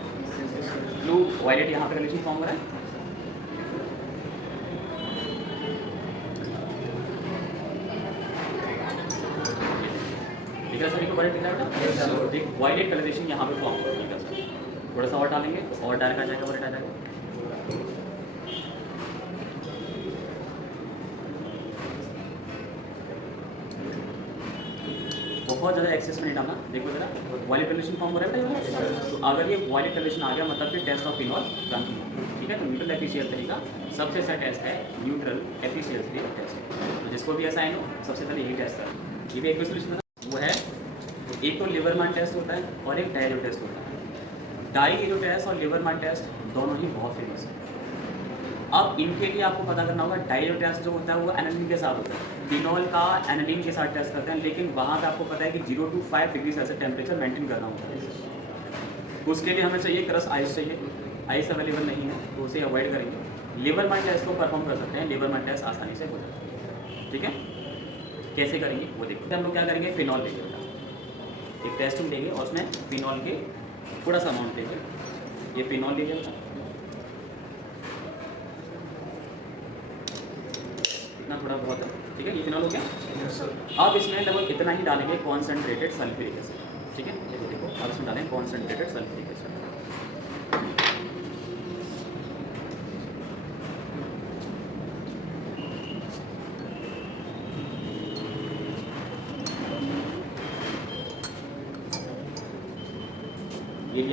ब्लू वायलेट यहाँ पे कलरेशन फॉर्म हो रहा है। ठीक है सर, वायलेट दिख रहा है बेटा, देख वायलेट कलरेशन यहाँ पे फॉर्म हो रहा है सर। थोड़ा सा और डालेंगे और डायरेक्ट आ जाएगा, वायलेट आ जाएगा। बहुत ज़्यादा एक्सेस में नहीं डालना। देखो जरा वायलेट कलरेशन फॉर्म हो रहा है। तो अगर ये वायलेट कलरेशन आ गया मतलब कि टेस्ट ऑफ फिनॉल डन, ठीक है। तो न्यूट्रल एफिशिएंसी का सबसे अच्छा टेस्ट है न्यूट्रल एफिशिएंसी टेस्ट। तो जिसको भी ऐसा है सबसे पहले यही टेस्ट है। ये भी एक सोल्यूशन है, वो है एक तो लिवरमैन टेस्ट होता है और एक डायरो टेस्ट होता है। डायरो टेस्ट और लिवरमैन टेस्ट दोनों ही बहुत फेमस है। अब इनके लिए आपको पता करना होगा, डायरो टेस्ट जो होता है वो एनालिन के साथ होता है। फिनॉल का एनालिन के साथ टेस्ट करते हैं, लेकिन वहाँ पे आपको पता है कि 0 to 5 degree Celsius temperature maintain करना होता है। उसके लिए हमें चाहिए क्रश आइस चाहिए, आइस अवेलेबल नहीं है तो उसे अवॉइड करेंगे। लिवरमैन टेस्ट को परफॉर्म कर सकते हैं, लिवरमैन टेस्ट आसानी से हो जाता है, ठीक है। कैसे करेंगे वो देखिए। हम लोग क्या करेंगे, फिनॉल लेंगे, एक टेस्ट ट्यूब लेंगे और उसमें फिनॉल के थोड़ा सा अमाउंट लेंगे। ये फिनॉल ले लेंगे इतना, थोड़ा बहुत है, ठीक है। ये फिनॉल हो गया। अब इसमें लगभग इतना ही डालेंगे कॉन्सेंट्रेटेड सल्फ्यूरिक एसिड, ठीक है। देखो देखो अब इसमें डालेंगे कॉन्सेंट्रेटेड सल्फ्यूरिक एसिड।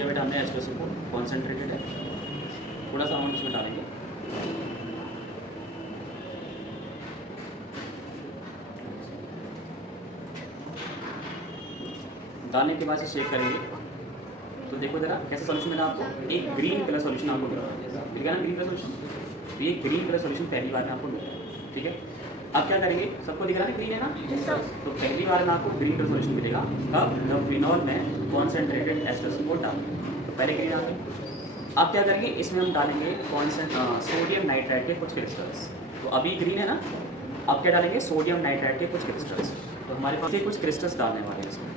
लिया बेटा हमने H2SO4 कॉन्सेंट्रेटेड है, थोड़ा सा अमाउंट इसमें डालेंगे। डालने के बाद से शेक करेंगे तो देखो जरा कैसा सॉल्यूशन मिला आपको, एक ग्रीन कलर सॉल्यूशन आपको मिला ना ग्रीन कलर सॉल्यूशन। तो ये ग्रीन कलर सॉल्यूशन पहली बार में आपको मिला है, ठीक है। अब क्या करेंगे, सबको दिख रहा है ग्रीन है ना, तो पहली बार में आपको ग्रीन कलर सॉल्यूशन मिलेगा कब, जब फिनॉल में कॉन्सेंट्रेटेड H2SO4 डालेंगे। तो पहले ग्रीन डालेंगे। अब क्या करेंगे, इसमें हम डालेंगे सोडियम नाइट्राइड के कुछ क्रिस्टल्स। तो अभी ग्रीन है ना, अब क्या डालेंगे, सोडियम नाइट्राइड के कुछ क्रिस्टल्स। तो हमारे पास ये कुछ क्रिस्टल्स डालने वाले हैं इसमें।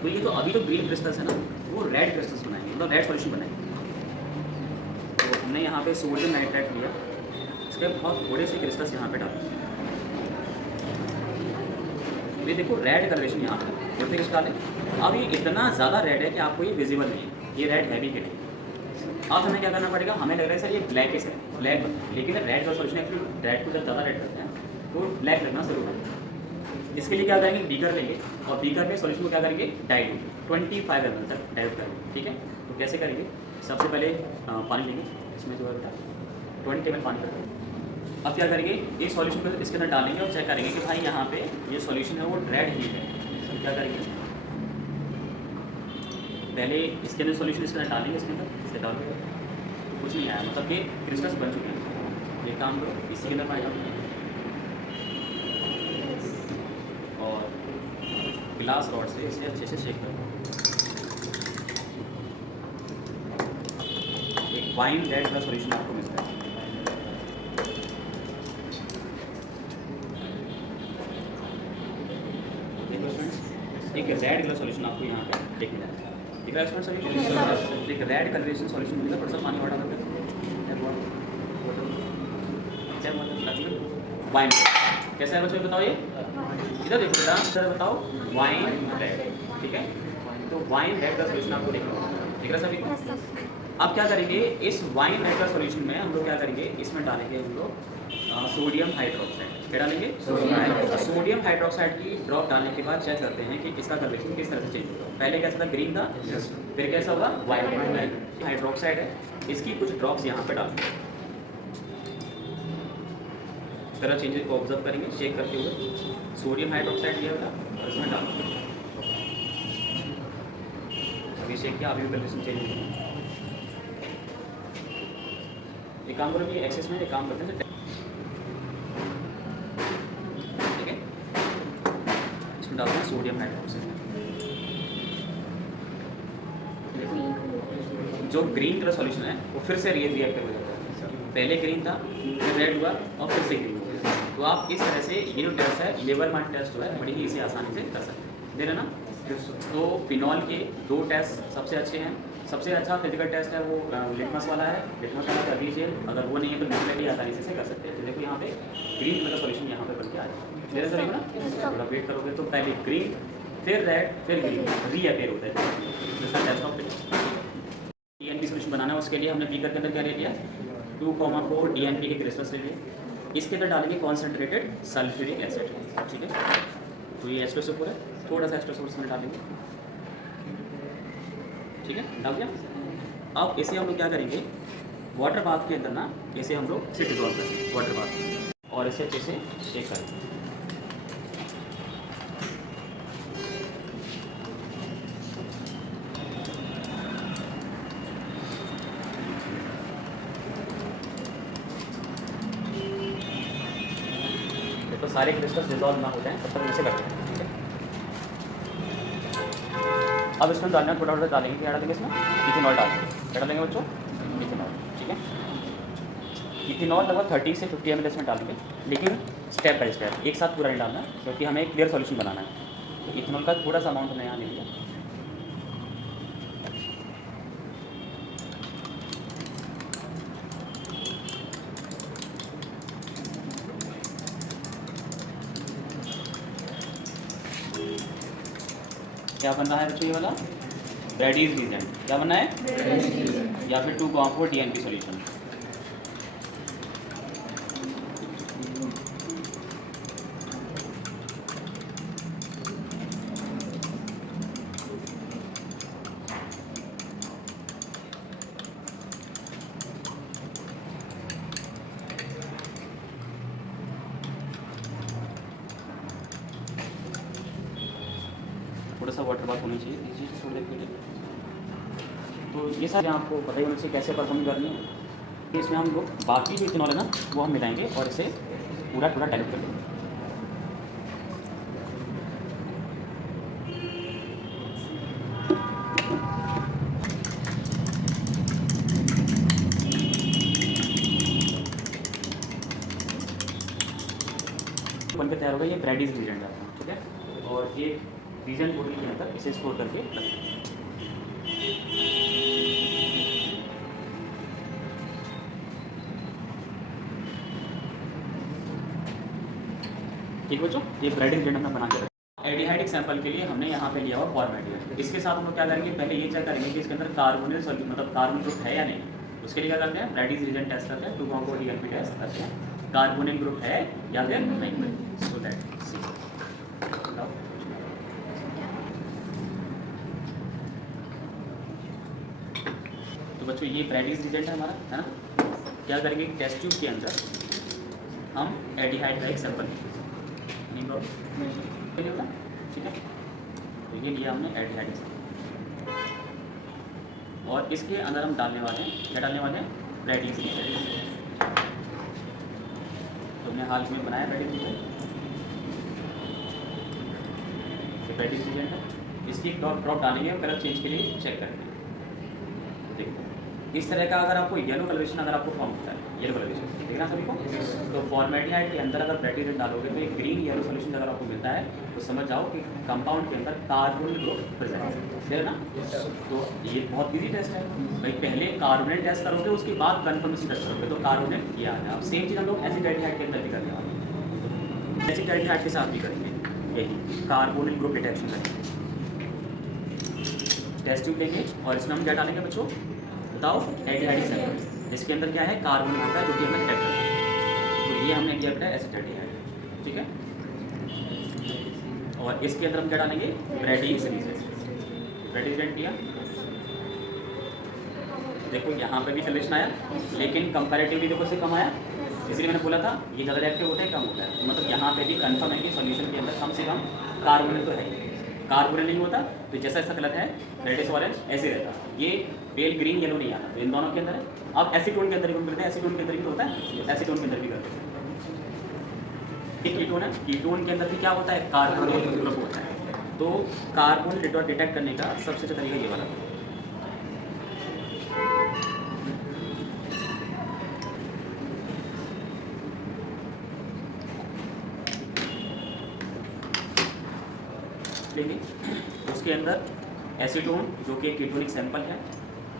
तो ये जो अभी जो ग्रीन क्रिस्टल्स है ना, वो रेड क्रिस्टल्स बनाएंगे, मतलब रेड सॉल्यूशन बनाएंगे। तो हमने यहाँ पे सोडियम नाइट्राइड लिया, इसके बहुत थोड़े से क्रिस्टल्स यहाँ पे डाले। ये देखो रेड कलरेशन यहाँ पे थोड़े से डालें। अब ये इतना ज़्यादा रेड है कि आपको ये विजिबल नहीं है, ये रेड है भी कि नहीं। अब हमें क्या करना पड़ेगा, हमें लग रहा है सर ये ब्लैक है, ब्लैक, लेकिन रेड का सॉल्यूशन एक्चुअली रेड को जब ज़्यादा रेड करते हैं तो ब्लैक लगना शुरू होता है। इसके लिए क्या करेंगे, बीकर लेंगे और बीकर में सॉल्यूशन को क्या करेंगे, डाइल्यूट 25 ml तक डाइल्यूट करेंगे, ठीक है। तो कैसे करेंगे, सबसे पहले पानी लेंगे, इसमें जो है बेटा 20 ml पानी करेंगे। अब क्या करेंगे, एक सॉल्यूशन को इसके अंदर डालेंगे और चेक करेंगे कि भाई यहाँ पे ये सॉल्यूशन है वो रेड ही है। तो क्या करेंगे, पहले इसके अंदर सॉल्यूशन इसके अंदर डालेंगे, इसके अंदर इसे डालेंगे तो कुछ नहीं आया, मतलब कि क्रिस्टल्स बन चुके हैं। ये काम करो, इसी के अंदर पानी डालेंगे और ग्लास रॉड से इसे अच्छे से शेक करो। एक वाइन रेड का सॉल्यूशन आपको मिलता है। देखो स्टूडेंट्स, एक रेड कलर सॉल्यूशन आपको यहाँ पे देखने जाता है। एक रेड सॉल्यूशन, एक रेड कलरेशन सॉल्यूशन मिलेगा। थोड़ा सा पानी वाटर करके वाइन कैसा है बच्चों, बताओ ये इधर देखो बेटा, सर बताओ वाइन रेड, ठीक है। तो वाइन रेड का सॉल्यूशन आपको दिख रहा सभी को। अब क्या करेंगे, इस वाइन रेड का सॉल्यूशन में हम लोग क्या करेंगे, इसमें डालेंगे हम लोग सोडियम हाइड्रोक्साइड। क्या डालेंगे, सोडियम हाइड्रोक्साइड की ड्रॉप डालने के बाद चेक करते हैं कि इसका कलरेशन किस तरह से चेंज होगा। पहले कैसा था, ग्रीन था, फिर कैसा होगा, वाइन हाइड्रोक्साइड है, इसकी कुछ ड्रॉप्स यहाँ पे डालेंगे। तरह चेंजेस को ऑब्जर्व करेंगे चेक करते हुए। सोडियम हाइड्रोक्साइड लिया बेटा और इसमें डालेंगे, अभी चेक किया, अभी कलरेशन चेंज होगा। एक काम करो कि एक्सेस में एक काम करते हैं, ठीक है। इसमें डालते हैं सोडियम हाइड्रोक्साइड। जो ग्रीन कलर सॉल्यूशन है वो फिर से रिएक्टिव हो जाता है। पहले ग्रीन था, फिर रेड हुआ और फिर से ग्रीन हुआ। तो आप इस तरह से ये जो टेस्ट है, लेबर मार्क टेस्ट जो है, बड़ी ही इसे आसानी से कर सकते हैं, दे रहे ना। तो फिनॉल के 2 टेस्ट सबसे अच्छे हैं। सबसे अच्छा फिजिकल टेस्ट है वो लिटमस वाला है, लिटमस वाला कर दीजिए। अगर वो नहीं है तो मैथमेटिकली आसानी से कर सकते हैं। तो देखो यहाँ पे ग्रीन कलर का सॉल्यूशन यहाँ पे बन के आ जाएगा, क्लियर करेंगे ना। थोड़ा वेट करोगे तो पहले ग्रीन, फिर रेड, फिर ग्रीन रीअपेयर होता है। जिसका टेस्ट ऑफ DNP सॉल्यूशन बनाना है, उसके लिए हमने बीकर के अंदर क्या ले लिया, 2,4 DNP के क्रिस्टल्स ले लिए। इसके अंदर डालेंगे कॉन्सेंट्रेटेड सल्फ्यूरिक एसिड, ठीक है। तो ये H2SO4 है, थोड़ा सा H2SO4 इसमें डालेंगे, ठीक है, डाल दिया। अब इसे हम लोग क्या करेंगे, वाटर बाथ के अंदर ना इसे हम लोग से डिजॉल्व करेंगे वाटर बाथ में, और इसे अच्छे से शेक करेंगे। तो सारे क्रिस्टल्स डिजॉल्व ना होते हैं तब तक इसे करते हैं, ठीक है। अब इसमें डालना थोड़ा थोड़ा डालेंगे, क्या डालेंगे इसमें, इथेनॉल डालेंगे। क्या डालेंगे बच्चों, इथेनॉल, ठीक है। इथेनॉल लगभग 30 से 50 ml इसमें डालेंगे, लेकिन स्टेप बाय स्टेप, एक साथ पूरा नहीं डालना, क्योंकि हमें एक क्लियर सॉल्यूशन बनाना है। तो इथेनॉल का थोड़ा सा अमाउंट हमने यहाँ ले लिया। क्या बनना है बच्चों, ये वाला ब्रैडीज रीजन, क्या बनना है, या फिर 2,4 DNP सॉल्यूशन। सा वाटर बाथ होना चाहिए, इस चीज़ को छोड़ देते हैं। तो ये सारे आपको पता ही होना चाहिए कैसे परफॉर्म करनी है। तो इसमें हम लोग बाकी जो इथेनॉल है ना वो हम मिलाएंगे और इसे पूरा डाइल्यूट कर देंगे। बन के तैयार होगा, ये ब्राइडीज रीजन जाता है, ठीक है। और ये रीजन बोतल के अंदर इसे स्टोर करके रखें। ठीक बच्चों, ये ब्राइडिंग रीजन हमने बना के रखा। एडिहाइडिक सैंपल के लिए हमने यहाँ पे लिया हुआ फॉर्मेट। इसके साथ हम लोग क्या करेंगे, पहले ये चेक करेंगे कि इसके अंदर कार्बोनिल मतलब कार्बन ग्रुप है या नहीं। उसके लिए क्या करते हैं, ब्राइडीज रीजन टेस्ट करते हैं, 2 DNP टेस्ट करते हैं, कार्बोनिल ग्रुप है या फिर नहीं। सो दैट तो बच्चों ये ब्राइडीज रीजन है हमारा, है ना। क्या करेंगे, टेस्ट ट्यूब के अंदर हम एडिहाइड का एक सैंपल नहीं होगा, ठीक है। तो ये लिया हमने एडिहाइड सैंपल और इसके अंदर हम डालने वाले हैं, क्या डालने वाले हैं, ब्राइडीज रीजन। तो हमने हाल में बनाया ब्राइडीज रीजन है। इसकी ड्रॉप डालेंगे और कलर चेंज के लिए चेक करेंगे। देखो इस तरह का अगर आपको येलो कलरेशन अगर आपको फॉर्म होता है, येलो कलरेशन देखना सभी को, तो फॉर्मेटिहाइड के अंदर अगर ब्राइडीज डालोगे तो एक ग्रीन येलो सोल्यूशन अगर आपको मिलता है तो समझ जाओ कि कंपाउंड के अंदर कार्बोनिल ग्रुप प्रेजेंट है ना। तो ये बहुत इजी टेस्ट है भाई, पहले कार्बोनेट टेस्ट करोगे उसके बाद कन्फर्मेशन टेस्ट करोगे, तो कार्बोनेट ये आ गया। अब सेम चीज़ हम लोग एसिडाइहाइड के अंदर भी करने वाले हैं, एसिडाइहाइड के साथ भी करेंगे यही कार्बोनिल ग्रुप डिटेक्शन करेंगे। टेस्ट ट्यूब लेंगे और इसमें हम क्या डालेंगे बच्चों, बताओ, एडिहाइडिक सैंपल, जिसके अंदर क्या है, कार्बन आता है जो कि हमें डिटेक्ट करना है। तो ये हमने किया बेटा एसिडाइहाइड, ठीक है। और इसके अंदर हम क्या डालेंगे, ब्राइडीज रीजन किया। देखो यहाँ पे भी कलेक्शन आया, लेकिन कंपैरेटिवली देखो से कम आया, इसलिए मैंने बोला था ये ज़्यादा रिएक्टिव होता है कम होता है। तो मतलब यहाँ पे भी कंफर्म है कि सॉल्यूशन के अंदर कम से कम कार्बोनिल तो है। कार्बोनिल नहीं होता तो जैसा ऐसा कलर है रेडिश ऑरेंज ऐसे रहता, ये पेल ग्रीन येलो नहीं आता। तो इन दोनों के अंदर है। अब एसीटोन के अंदर भी करते हैं, एसीटोन के अंदर भी तो होता है, एसीटोन के अंदर भी करते हैं। एक कीटोन है, कीटोन के अंदर भी क्या होता है, कार्बोनिल ग्रुप होता है। तो कार्बन डिटेक्ट करने का सबसे अच्छा तरीका ये वाला। लेंगे उसके अंदर एसीटोन जो कि कीटोनिक सैंपल है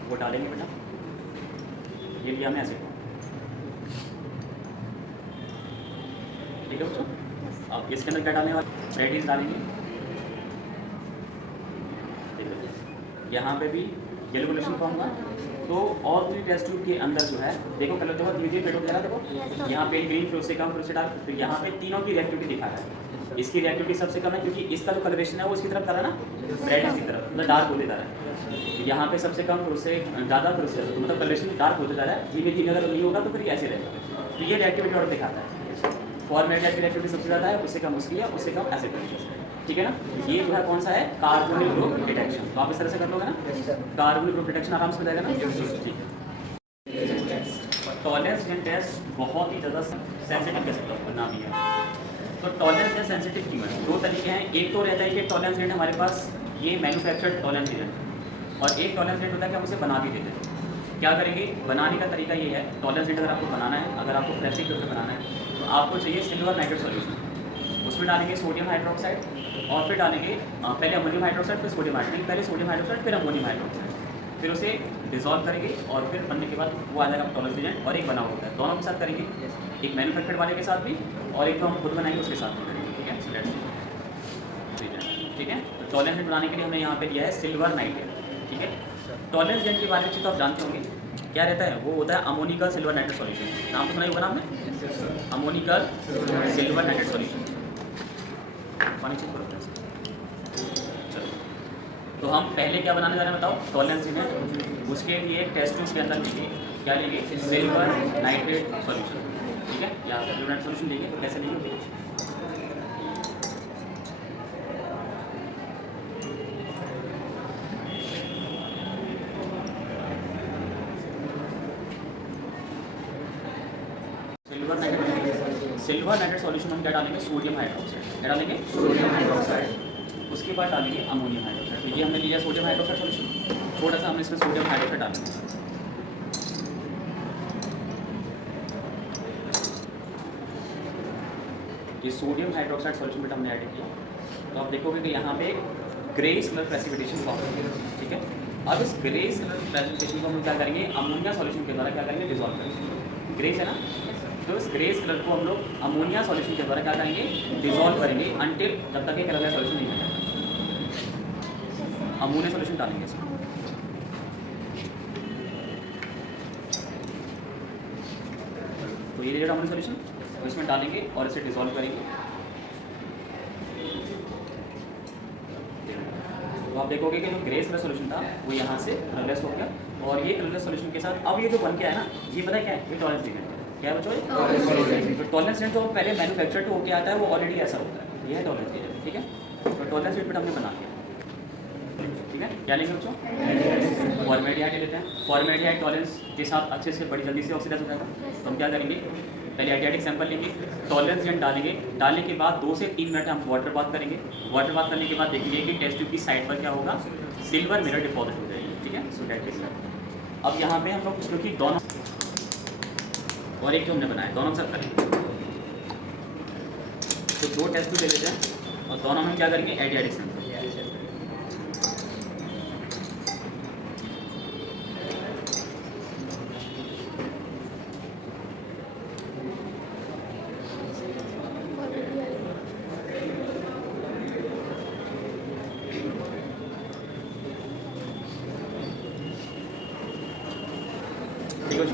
वो डालेंगे बेटा, ये लिया हमने एसीटोन, ठीक है बच्चों। अब इसके अंदर क्या डालने वाले, ब्राइडीज डालेंगे। यहाँ पे भी येलो कलेक्शन फॉर्म हुआ। तो और भी टेस्ट ट्यूब के अंदर जो है देखो कलर देखो धीरे धीरे पेट हो जा रहा है, देखो यहाँ पे ग्रीन फिर उससे कम फिर उससे डार्क, तो यहाँ पे तीनों की रिएक्टिविटी दिखा रहा है। इसकी रिएक्टिविटी सबसे कम है क्योंकि इसका जो कलरेशन है वो इसकी तरफ कर रहा है ना, रेड की तरफ, मतलब डार्क होते जा रहा है। यहाँ पे सबसे कम फिर उससे ज़्यादा फिर उससे तो मतलब कलरेशन डार्क होते जा रहा है। धीरे धीरे अगर नहीं होगा तो फिर ऐसे रहेगा। तो ये रिएक्टिविटी और दिखाता है, फॉर्मेट की रिएक्टिविटी सबसे ज़्यादा है, उससे कम उसकी है, उससे कम ऐसे करेंगे, ठीक है ना। ये जो है कौन सा है, कार्बोनिल ग्रुप डिटेक्शन। तो आप इस तरह से कर लोगे ना, कार्बोनिल ग्रुप डिटेक्शन आराम से हो जाएगा ना। टॉलरेंस टेस्ट बहुत ही ज़्यादा सेंसिटिव कह सकता हूँ नाम ही है। तो टॉलरेंस टेस्ट सेंसिटिव क्यों है, दो तरीके हैं। एक तो रहता है कि टॉलरेंस रेट हमारे पास ये मैन्युफैक्चर्ड टॉलरेंस रेट है, और एक टॉलरेंस रेट होता है कि हम उसे बना भी देते हैं। क्या करेंगे, बनाने का तरीका ये है, टॉलरेंस रेट अगर आपको बनाना है, अगर आपको फ्रेशिंग करके बनाना है तो आपको चाहिए सिल्वर नाइट्रेट सॉल्यूशन। उसमें डालेंगे सोडियम हाइड्रोक्साइड और फिर डालेंगे पहले अमोनियम हाइड्रोक्साइड फिर सोडियम हाइड्रोक्साइड, पहले सोडियम हाइड्रोक्साइड फिर अमोनियम हाइड्रोक्साइड, फिर उसे डिजॉल्व करेंगे और फिर बनने के बाद वो आ जाएगा टॉलरेंस रीजन। और एक बना होता है, दोनों के साथ करेंगे, एक मैन्युफैक्चर्ड वाले के साथ भी और एक तो हम खुद बनाएंगे उसके साथ भी करेंगे, ठीक है। ठीक है, तो टॉलरेंस रेट बनाने के लिए हमने यहाँ पे लिया है सिल्वर नाइट्रेट, ठीक है। टॉलरेंस रेट के बारे में तो आप जानते होंगे क्या रहता है, वो होता है अमोनिकल सिल्वर नाइट्रेट सॉल्यूशन। नाम तो सुना ही होगा ना आपने, अमोनिकल सिल्वर नाइट्रेट सॉल्यूशन। पानी चेक करो। चलो, तो हम पहले क्या बनाने जा रहे हैं बताओ, टॉलरेंस रेट। उसके लिए टेस्ट ट्यूब के अंदर लेंगे, क्या लेंगे, सिल्वर नाइट्रेट सॉल्यूशन, ठीक है। या सिल्वर नाइट्रेट सॉल्यूशन लेंगे तो कैसे लेंगे, सिल्वर नाइट्रेट सॉल्यूशन हम क्या डालेंगे, सोडियम हाइड्रोक्साइड, क्या डालेंगे, सोडियम हाइड्रोक्साइड। उसके बाद डालेंगे अमोनियम हाइड्रोक्साइड। तो ये हमने लिया सोडियम हाइड्रोक्साइड सॉल्यूशन, थोड़ा सा हमने इसमें सोडियम हाइड्रोक्साइड डालेंगे। ये सोडियम हाइड्रोक्साइड सॉल्यूशन बेटा हमने ऐड किया, तो आप देखोगे कि यहाँ पे ग्रेस कलर प्रेसिपिटेशन फॉर्म होगी, ठीक है। अब इस ग्रेस कलर प्रेसिपिटेशन को हम क्या करेंगे, अमोनिया सॉल्यूशन के द्वारा क्या करेंगे, डिजॉल्व करेंगे। ग्रेस है ना, तो इस ग्रेस कलर को हम लोग अमोनिया सॉल्यूशन के द्वारा क्या करेंगे, डिजॉल्व करेंगे अनटिल जब तक ये कलर का सॉल्यूशन नहीं बन जाता। अमोनिया सॉल्यूशन डालेंगे इसमें, तो ये लिया अमोनिया सॉल्यूशन, तो इसमें डालेंगे और इसे डिजॉल्व करेंगे। तो आप देखोगे कि जो ग्रेस कलर सॉल्यूशन था वो यहाँ से कलरलेस हो गया, और ये कलरलेस सॉल्यूशन के साथ अब ये जो बन के आया ना, ये पता है क्या है, ये टॉलरेंस लिमिट है। क्या है बच्चों, तो टॉलरेंस लिमिट जो पहले मैन्युफैक्चर होकर आता है वो ऑलरेडी ऐसा होता है, ये है टॉलरेंस लिमिट, ठीक है। तो टॉलरेंस लिमिट हमने बना दिया, ठीक है। क्या लेंगे बच्चों, फॉर्मेल्डिहाइड लेते हैं। फॉर्मेल्डिहाइड टॉलरेंस के साथ अच्छे से बड़ी जल्दी से ऑक्सीडाइज हो जाएगा, तो हम क्या करेंगे, पहले एडियाटिक सैंपल लेंगे, टॉलरेंस एजेंट डालेंगे, डालने के बाद 2 से 3 मिनट हम वाटर बाथ करेंगे। वाटर बाथ करने के बाद देखेंगे कि टेस्ट ट्यूब की साइड पर क्या होगा, सिल्वर मिरर डिपॉजिट हो जाएगी, ठीक है। सो दैट इज, अब यहाँ पे हम लोग क्योंकि दोनों और एक जो हमने बनाया दोनों सब करेंगे, तो 2 टेस्ट ट्यूब ले लेते हैं और दोनों हम क्या करेंगे, एडियाटिक सैंपल। ठीक है,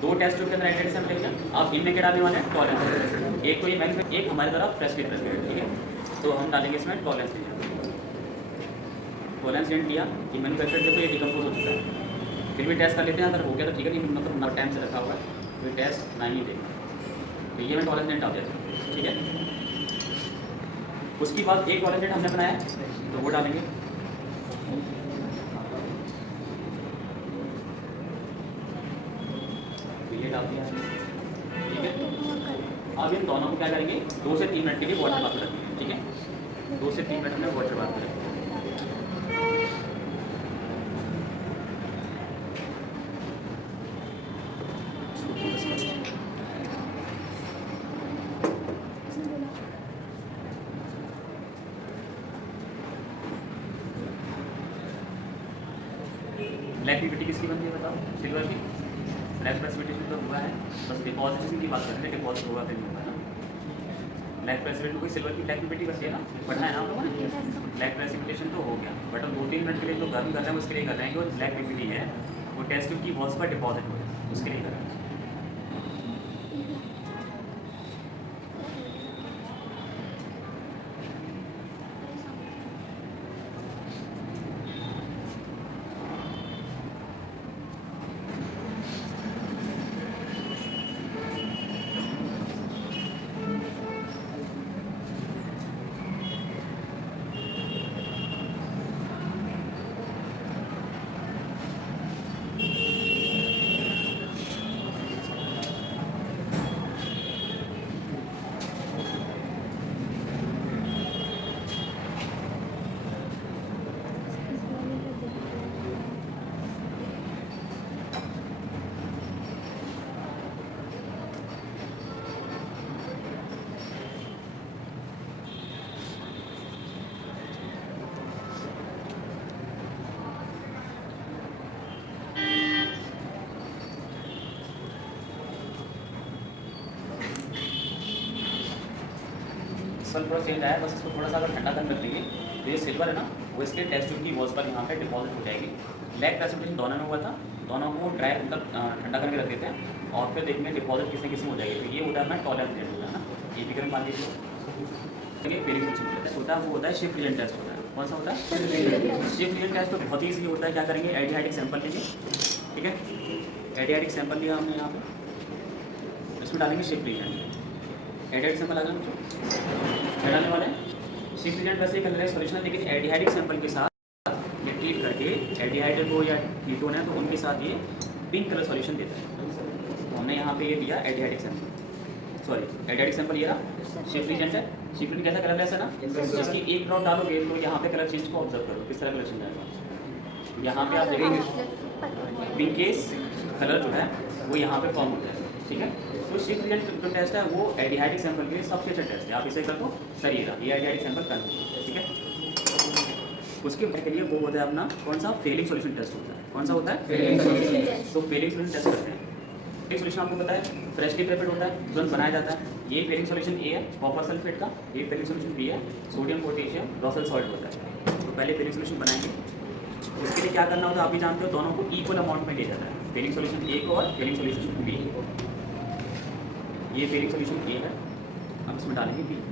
2 टेस्ट ट्यूब के अंदर एडियाटिक सैंपल लेंगे। आप इनमें क्या डालने वाले हैं, टॉलरेंस। एक तो ये मैन, एक हमारी तरफ प्रेस्क्रिप्ट प्रेस्क्रिप्ट, ठीक है। तो हम डालेंगे इसमें टॉलरेंस एजेंट। टॉलरेंस एजेंट दिया कि मैन्युफैक्चर देखो ये डिकम्पोज हो चुका है, फिर भी टेस्ट कर लेते हैं, अगर हो गया तो ठीक है, नहीं मतलब बहुत टाइम से रखा हुआ है तो टेस्ट नहीं देगा, तो ये मैं टॉलरेंस एजेंट डाल दिया, ठीक है। उसके बाद एक टॉलरेंस एजेंट हमने बनाया तो वो डालेंगे, ये डाल दिया, ठीक है। अब इन दोनों को क्या करेंगे, 2 से 3 मिनट के लिए वाटर बाथ रखेंगे, ठीक है। 2 से 3 मिनट हमने वाटर बाथ करेंगे। ब्लैक पीपीटी किसकी बनती है बताओ, सिल्वर की। ब्लैक प्रेसिपिटेशन तो हुआ है, बस डिपॉजिशन की बात करते हैं, डिपॉजिट होगा फिर नहीं होगा ना। ब्लैक प्रेसिपिटेशन कोई सिल्वर की ब्लैक पीपीटी बनती है ना, पढ़ना है ना आप लोगों ने। ब्लैक प्रेसिपिटेशन तो हो गया, बट हम 2-3 मिनट के लिए जो गर्म कर रहे हैं उसके लिए कर रहे हैं कि वो ब्लैक पीपीटी है वो टेस्ट ट्यूब की वॉल्स पर डिपॉजिट हो जाए, उसके लिए कर रहे हैं। सल्फर थोड़ा चेंज आया, बस इसको थोड़ा सा अगर ठंडा करके रख देंगे तो ये सिल्वर है ना, वो इसके टेस्ट ट्यूब की वॉल्स पर यहाँ पे डिपॉजिट हो जाएगी। ब्लैक प्रेसिपिटेशन दोनों में हुआ था, दोनों को ड्राई मतलब ठंडा करके रख देते हैं और फिर देखेंगे डिपॉजिट किसी किसी में हो जाएगी। तो ये होता है अपना टॉलरेंस रेट होता है ना, ये भी गर्म मान लीजिए। वेरिफिकेशन होता है, वो होता है शिफ्ट रीजन टेस्ट होता है। कौन सा होता है, शिफ्ट रीजन टेस्ट। तो बहुत ही ईजी होता है, क्या करेंगे, एडियाटिक सैंपल लेंगे, ठीक है। एडियाटिक सैंपल लिया हमने यहाँ पे, इसमें डालेंगे शिफ्ट रीजन। एडियाटिक सैंपल आ गया क्या डालने वाले हैं, शिफ्ट रीजन। वैसे कलर सॉल्यूशन है, लेकिन एडियाटिक सैंपल के साथ ये ट्रीट करके एडिहाइड्रेट को या कीटोन है तो उनके साथ ये पिंक कलर सॉल्यूशन देता है। तो हमने यहाँ पे ये दिया एडिहाइड्रिक सैंपल। सॉरी एडियाटिक सैंपल ये रहा शिफ्ट रीजेंट है। शिफ्ट रीजेंट कैसा कलर ऐसा ना, इसकी एक ड्रॉप डालोगे तो यहाँ पे कलर चेंज को ऑब्जर्व करो किस तरह कलर चेंज आएगा। यहाँ पे आप देखेंगे पिंक केस कलर जो है वो यहाँ पे फॉर्म होता है, ठीक है। तो शिफ्ट रीजेंट जो टेस्ट है वो एडियाटिक सैंपल के लिए सबसे अच्छा टेस्ट है, आप इसे कर दो सही है, ये एडियाटिक सैंपल कर दो, ठीक है। उसके बाद के लिए वो होता है अपना कौन सा फेलिंग सॉल्यूशन टेस्ट होता है, कौन सा होता है फेलिंग सॉल्यूशन। तो फेलिंग सॉल्यूशन टेस्ट करते हैं। फेलिंग सॉल्यूशन आपको पता है फ्रेशली प्रिपेयर्ड होता है, तुरंत बनाया जाता है। ये फेलिंग सॉल्यूशन ए है कॉपर सल्फेट का, ये फेलिंग सॉल्यूशन बी है सोडियम पोटेशियम रॉसल सॉल्ट होता है। तो पहले फेलिंग सॉल्यूशन बनाएंगे, उसके लिए क्या करना होता है आप भी जानते हो, दोनों को इक्वल अमाउंट में लिया जाता है, फेलिंग सॉल्यूशन ए को और फेलिंग सॉल्यूशन बी को। ये फेलिंग सॉल्यूशन ए है, अब इसमें डालेंगे बी।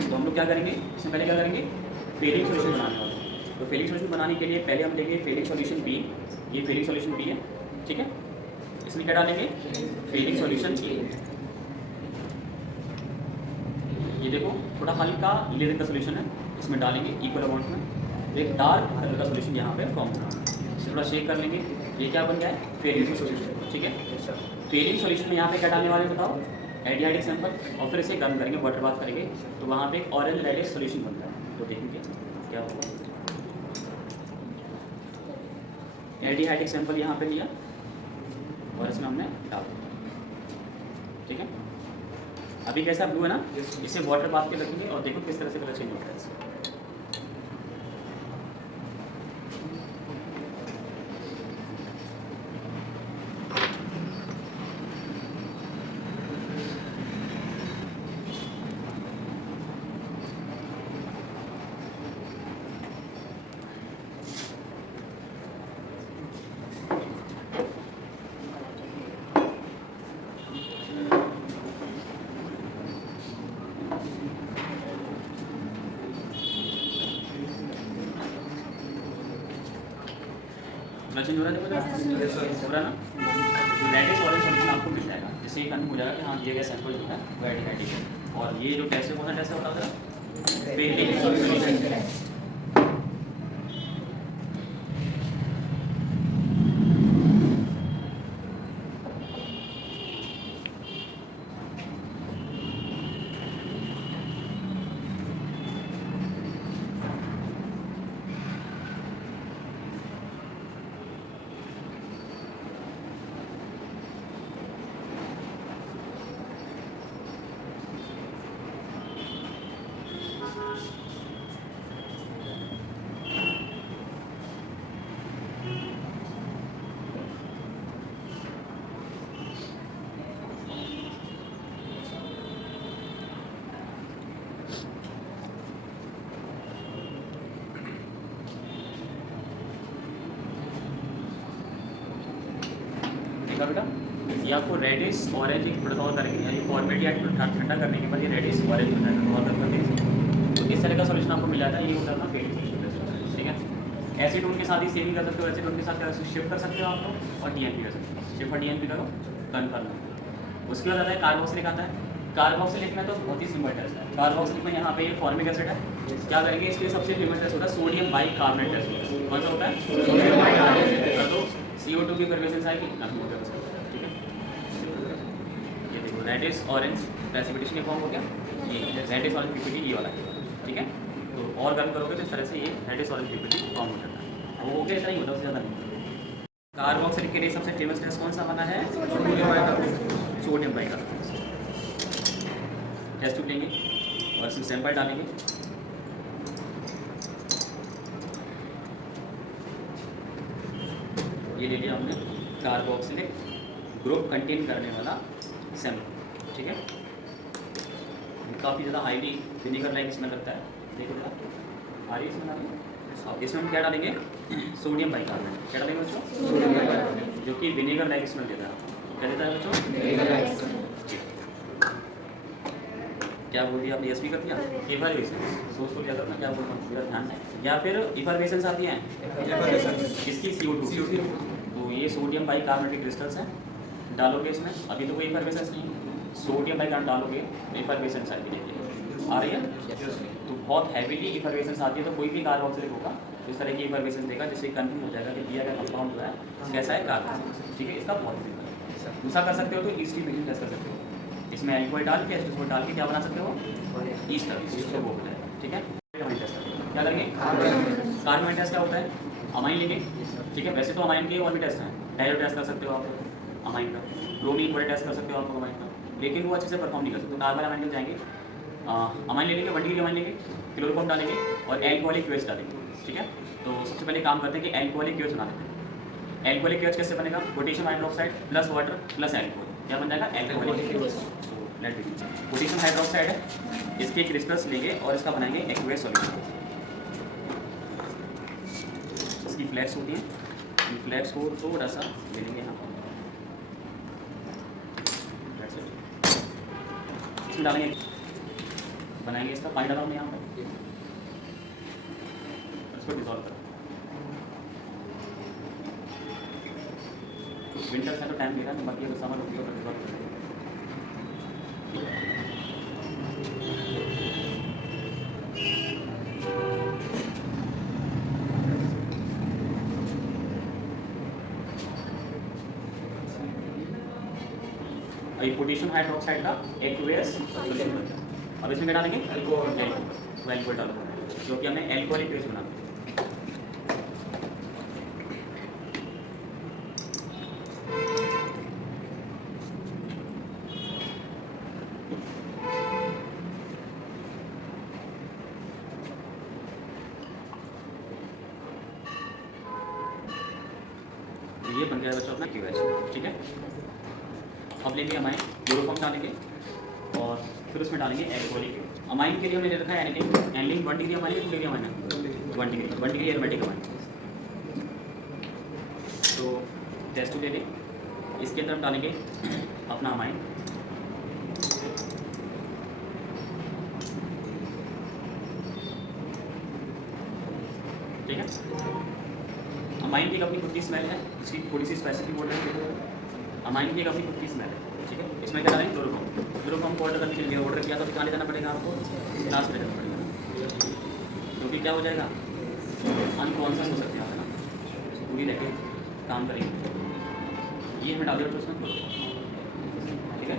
तो हम लोग क्या करेंगे, इसमें पहले क्या करेंगे फेलिंग सॉल्यूशन बनाने वाले हैं। तो फेलिंग सॉल्यूशन बनाने के लिए पहले हम लेंगे फेलिंग सॉल्यूशन बी, ये फेलिंग सॉल्यूशन बी है, ठीक है। इसमें क्या डालेंगे फेलिंग सॉल्यूशन ए। ये देखो थोड़ा हल्का नीले रंग का सॉल्यूशन है, इसमें डालेंगे इक्वल अमाउंट में। एक डार्क कलर का सॉल्यूशन यहाँ पे फॉर्म होगा, इसे थोड़ा शेक कर लेंगे, ये क्या बन गया है फेलिंग सॉल्यूशन, ठीक है। फेलिंग सॉल्यूशन में यहाँ पे क्या डालने वाले बताओ एडियाटिक सैंपल, और फिर इसे गर्म करेंगे वाटर बाथ करेंगे तो वहाँ पे एक ऑरेंज रेडिश सॉल्यूशन बनता है। तो देखेंगे क्या होगा। एडियाटिक सैंपल यहाँ पे लिया और इसमें हमने डाल दिया, ठीक है। अभी कैसा ब्लू है ना, इसे वाटर बाथ के रखेंगे और देखो किस तरह से कलर चेंज होता है इससे। चेंज हो रहा है, देखो हो रहा है ना। रेडिश ऑरेंज सॉल्यूशन आपको मिल जाएगा, जिससे ये कन्फर्म हो जाएगा कि हाँ दिया गया सैंपल जो है वो एडियाटिक है। और ये जो टेस्ट है कौन सा टेस्ट है बता जरा, फेलिंग सॉल्यूशन। बेटा ये आपको रेडिश ऑरेंज एक थोड़ा और करेंगे, यानी फॉर्मेट या ठंडा करने के बाद ये रेडिश ऑरेंज हो जाएगा थोड़ा कर देंगे। तो इस तरह का सॉल्यूशन आपको मिल जाता है, ये होता है ना फेलिंग सॉल्यूशन, ठीक है। एसिड टोन के साथ ही सेविंग कर सकते हो, एसिड टोन के साथ शिफ्ट कर सकते हो आप लोग और डीएनपी कर सकते हो, शिफ्ट और डीएनपी करो कन्फर्म। उसके बाद आता है कार्बोक्सिलिक आता है। कार्बोक्सिलिक में तो बहुत ही सिंपल टेस्ट है। कार्बोक्सिलिक में यहाँ पे ये फॉर्मिक एसिड है, क्या करेंगे इसके लिए सबसे फेमस टेस्ट होता है सोडियम बाइकार्बोनेट टेस्ट। कौन सा होता है सोडियम बाइकार्बोनेट। कर दो CO2 की परवेशंस आएगी नॉर्मल हो जाएगा, ठीक है। ये देखो रेडिश ऑरेंज प्रेसिपिटेशन के फॉर्म हो गया, ये रेडिश ऑरेंज पीपीटी ये वाला है, ठीक है। तो और गर्म करोगे तो इस तरह से ये रेडिश ऑरेंज पीपीटी फॉर्म हो जाता है। वो हो गया, इतना ही होता है, उससे ज़्यादा नहीं। कार्बोक्सिलिक के लिए सबसे फेमस टेस्ट कौन सा बना है सोडियम बाइकार्बोनेट। टेस्ट ट्यूब लेंगे और इसमें सैंपल डालेंगे, ये ले लिया हमने कार्बोक्सिलिक ग्रुप कंटेन करने वाला सैंपल, ठीक है। काफ़ी ज़्यादा हाईली विनेगर लाइक स्मेल लगता है, देखो जरा आ रही है इसमें डालेंगे। इसमें हम क्या डालेंगे सोडियम बाइकार्बोनेट। क्या डालेंगे बच्चों सोडियम बाइकार्बोनेट, जो कि विनेगर लाइक स्मेल देता है। क्या देता है बच्चों विनेगर लाइक स्मेल। क्या बोल दिया आपने, एसपी कर दिया इफरवेसेंस, सोच तो क्या करना क्या बोलना पूरा ध्यान है। या फिर इफरवेसेंस आती है किसकी CO2। तो ये सोडियम बाइकार्बोनेट क्रिस्टल्स हैं, डालोगे इसमें, अभी तो कोई इफरवेसेंस नहीं, सोडियम बाइकार्बोनेट डालोगे तो इफरवेसेंस आएगी। देखिए आ रही है? तो बहुत हैवीली इफर्वेसेंस आती है, तो कोई भी कार्बोक्सिलिक होगा तो इस तरह की इफर्वेसेंस देगा, जिससे कंफर्म हो जाएगा कि दिया गया कंपाउंड जो है कैसा है, कार्बोक्सिलिक। ठीक है, इसका बहुत सिंपल है। दूसरा कर सकते हो तो ईस्ट की मेकिंग टेस्ट कर सकते हो, इसमें एल्कोहल डाल के एस्टोसोल डाल के क्या बना सकते हो, ईस्ट वो हो जाएगा। ठीक है, क्या करेंगे, कार्बन टेस्ट क्या होता है, अमाइन लेंगे। ठीक है, वैसे तो अमाइन के और भी टेस्ट हैं, डायरो टेस्ट कर सकते हो आप अमाइन का, ब्रोमीन बड़े टेस्ट कर सकते हो आप अमाइन का, लेकिन वो अच्छे से परफॉर्म नहीं कर सकते। नॉर्मल अमाइन में जाएंगे, अमाइन ले लेंगे, 1 डिग्री अमाइन लेंगे, क्लोरोफॉर्म डालेंगे और एल्कोहलिक क्यूएच डालेंगे। ठीक है, तो सबसे पहले काम करते हैं कि एल्कोहलिक क्यूएच बना लेते हैं। एल्कोहलिक क्यूएच कैसे बनेगा, potassium hydroxide plus water plus alcohol, क्या बन जाएगा, एल्कोहलिक क्यूएच। पोटेशियम हाइड्रोक्साइड है, इसके क्रिस्टल्स लेंगे और इसका बनाएंगे एक्वेस सॉल्यूशन। इसकी फ्लैक्स होती हैं, इन फ्लैक्स को थोड़ा सा ले लेंगे यहाँ पर, इसमें डालेंगे, बनाएंगे इसका, पानी डाला हमने यहाँ पर, इसको डिसॉल्व करो। विंटर से तो टाइम दे रहा है, बाकी अगर समर होती है तो डिसॉल्व करेंगे। ये पोटेशियम हाइड्रोक्साइड का एक्वेस सॉल्यूशन बन गया। अब इसमें क्या डालेंगे, एल्कोहल डालो, क्योंकि हमने एल्कोहलिक बेस बना। ये बन गया बच्चों अपना क्यूएच। ठीक है, अब लेंगे अमाइन, क्लोरोफॉर्म डालेंगे और फिर उसमें डालेंगे एल्कोहलिक क्यूएच। अमाइन के लिए हमने ले रखा है aniline 1 degree amine, 2 degree amine है, 1 डिग्री एरोमेटिक अमाइन। तो टेस्ट ले लें, इसके अंदर हम डालेंगे अपना अमाइन, ठीक है। अमाइन की अपनी खुद की स्मेल है, इसकी थोड़ी सी स्पेसिफिक बोल रहे हैं, अमाइन की अपनी खुद की स्मेल है। ठीक है, इसमें क्या डालेंगे, क्लोरोफॉर्म को ऑर्डर करने के लिए ऑर्डर किया तो कहाँ ले जाना पड़ेगा आपको, लास्ट में जाना पड़ेगा, क्योंकि क्या हो जाएगा, अनकॉन्शियस हो सकते हैं ना, पूरी रह के काम करेंगे। ये हमें डाल दिया उसमें क्लोरोफॉर्म। ठीक है,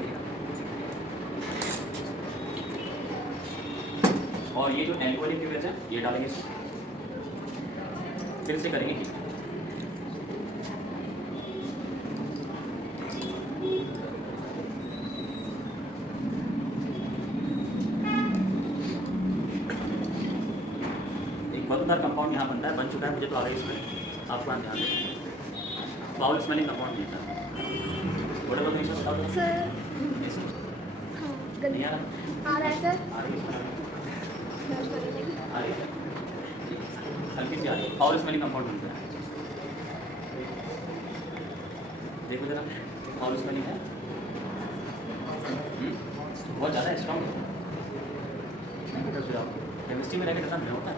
और ये जो एल्कोहलिक क्यूएच है ये डालेंगे इसमें, फिर से करेंगे। मददगार कंपाउंड यहाँ बनता है, बन चुका है, मुझे तो आ गई इसमें, आपको ध्यान दें, फाउल स्मेलिंग कंपाउंड नहीं था, थोड़ा बहुत नहीं बताओ सर। नहीं आ रहा है सर, आ रही है, हल्की सी आ रही है, फाउल स्मेलिंग कंपाउंड बनता है। देखो जरा, फाउल स्मेलिंग है, बहुत ज़्यादा स्ट्रॉन्ग है, केमिस्ट्री में रह के खत्म नहीं होता है,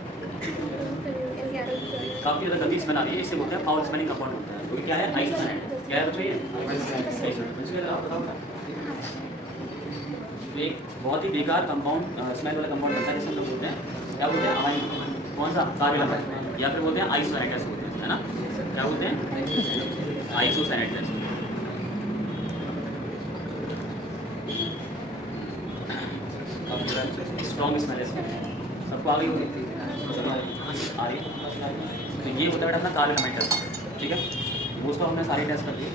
काफ़ी ज़्यादा गंदी स्मेल आ रही है, इससे बोलते हैं फाउल स्मेलिंग कंपाउंड होता है। क्योंकि क्या है, आइसोसाइनेट, क्या है बच्चों, ये एक बहुत ही बेकार कंपाउंड, स्मेल वाला कंपाउंड बनता है, जिसे हम लोग बोलते हैं, क्या बोलते हैं, अमाइन, कौन सा, कार्बन, या फिर बोलते हैं आइसोसाइनेट गैस बोलते हैं, है ना, क्या बोलते हैं, आइसोसाइनेट गैस। स्ट्रॉन्ग स्मेल है इसमें, सबको आ गई होगी, आ रही है। तो ये होता है अपना कार्बन अमाइन टेस्ट। ठीक है, वो तो हमने सारे टेस्ट कर दिए।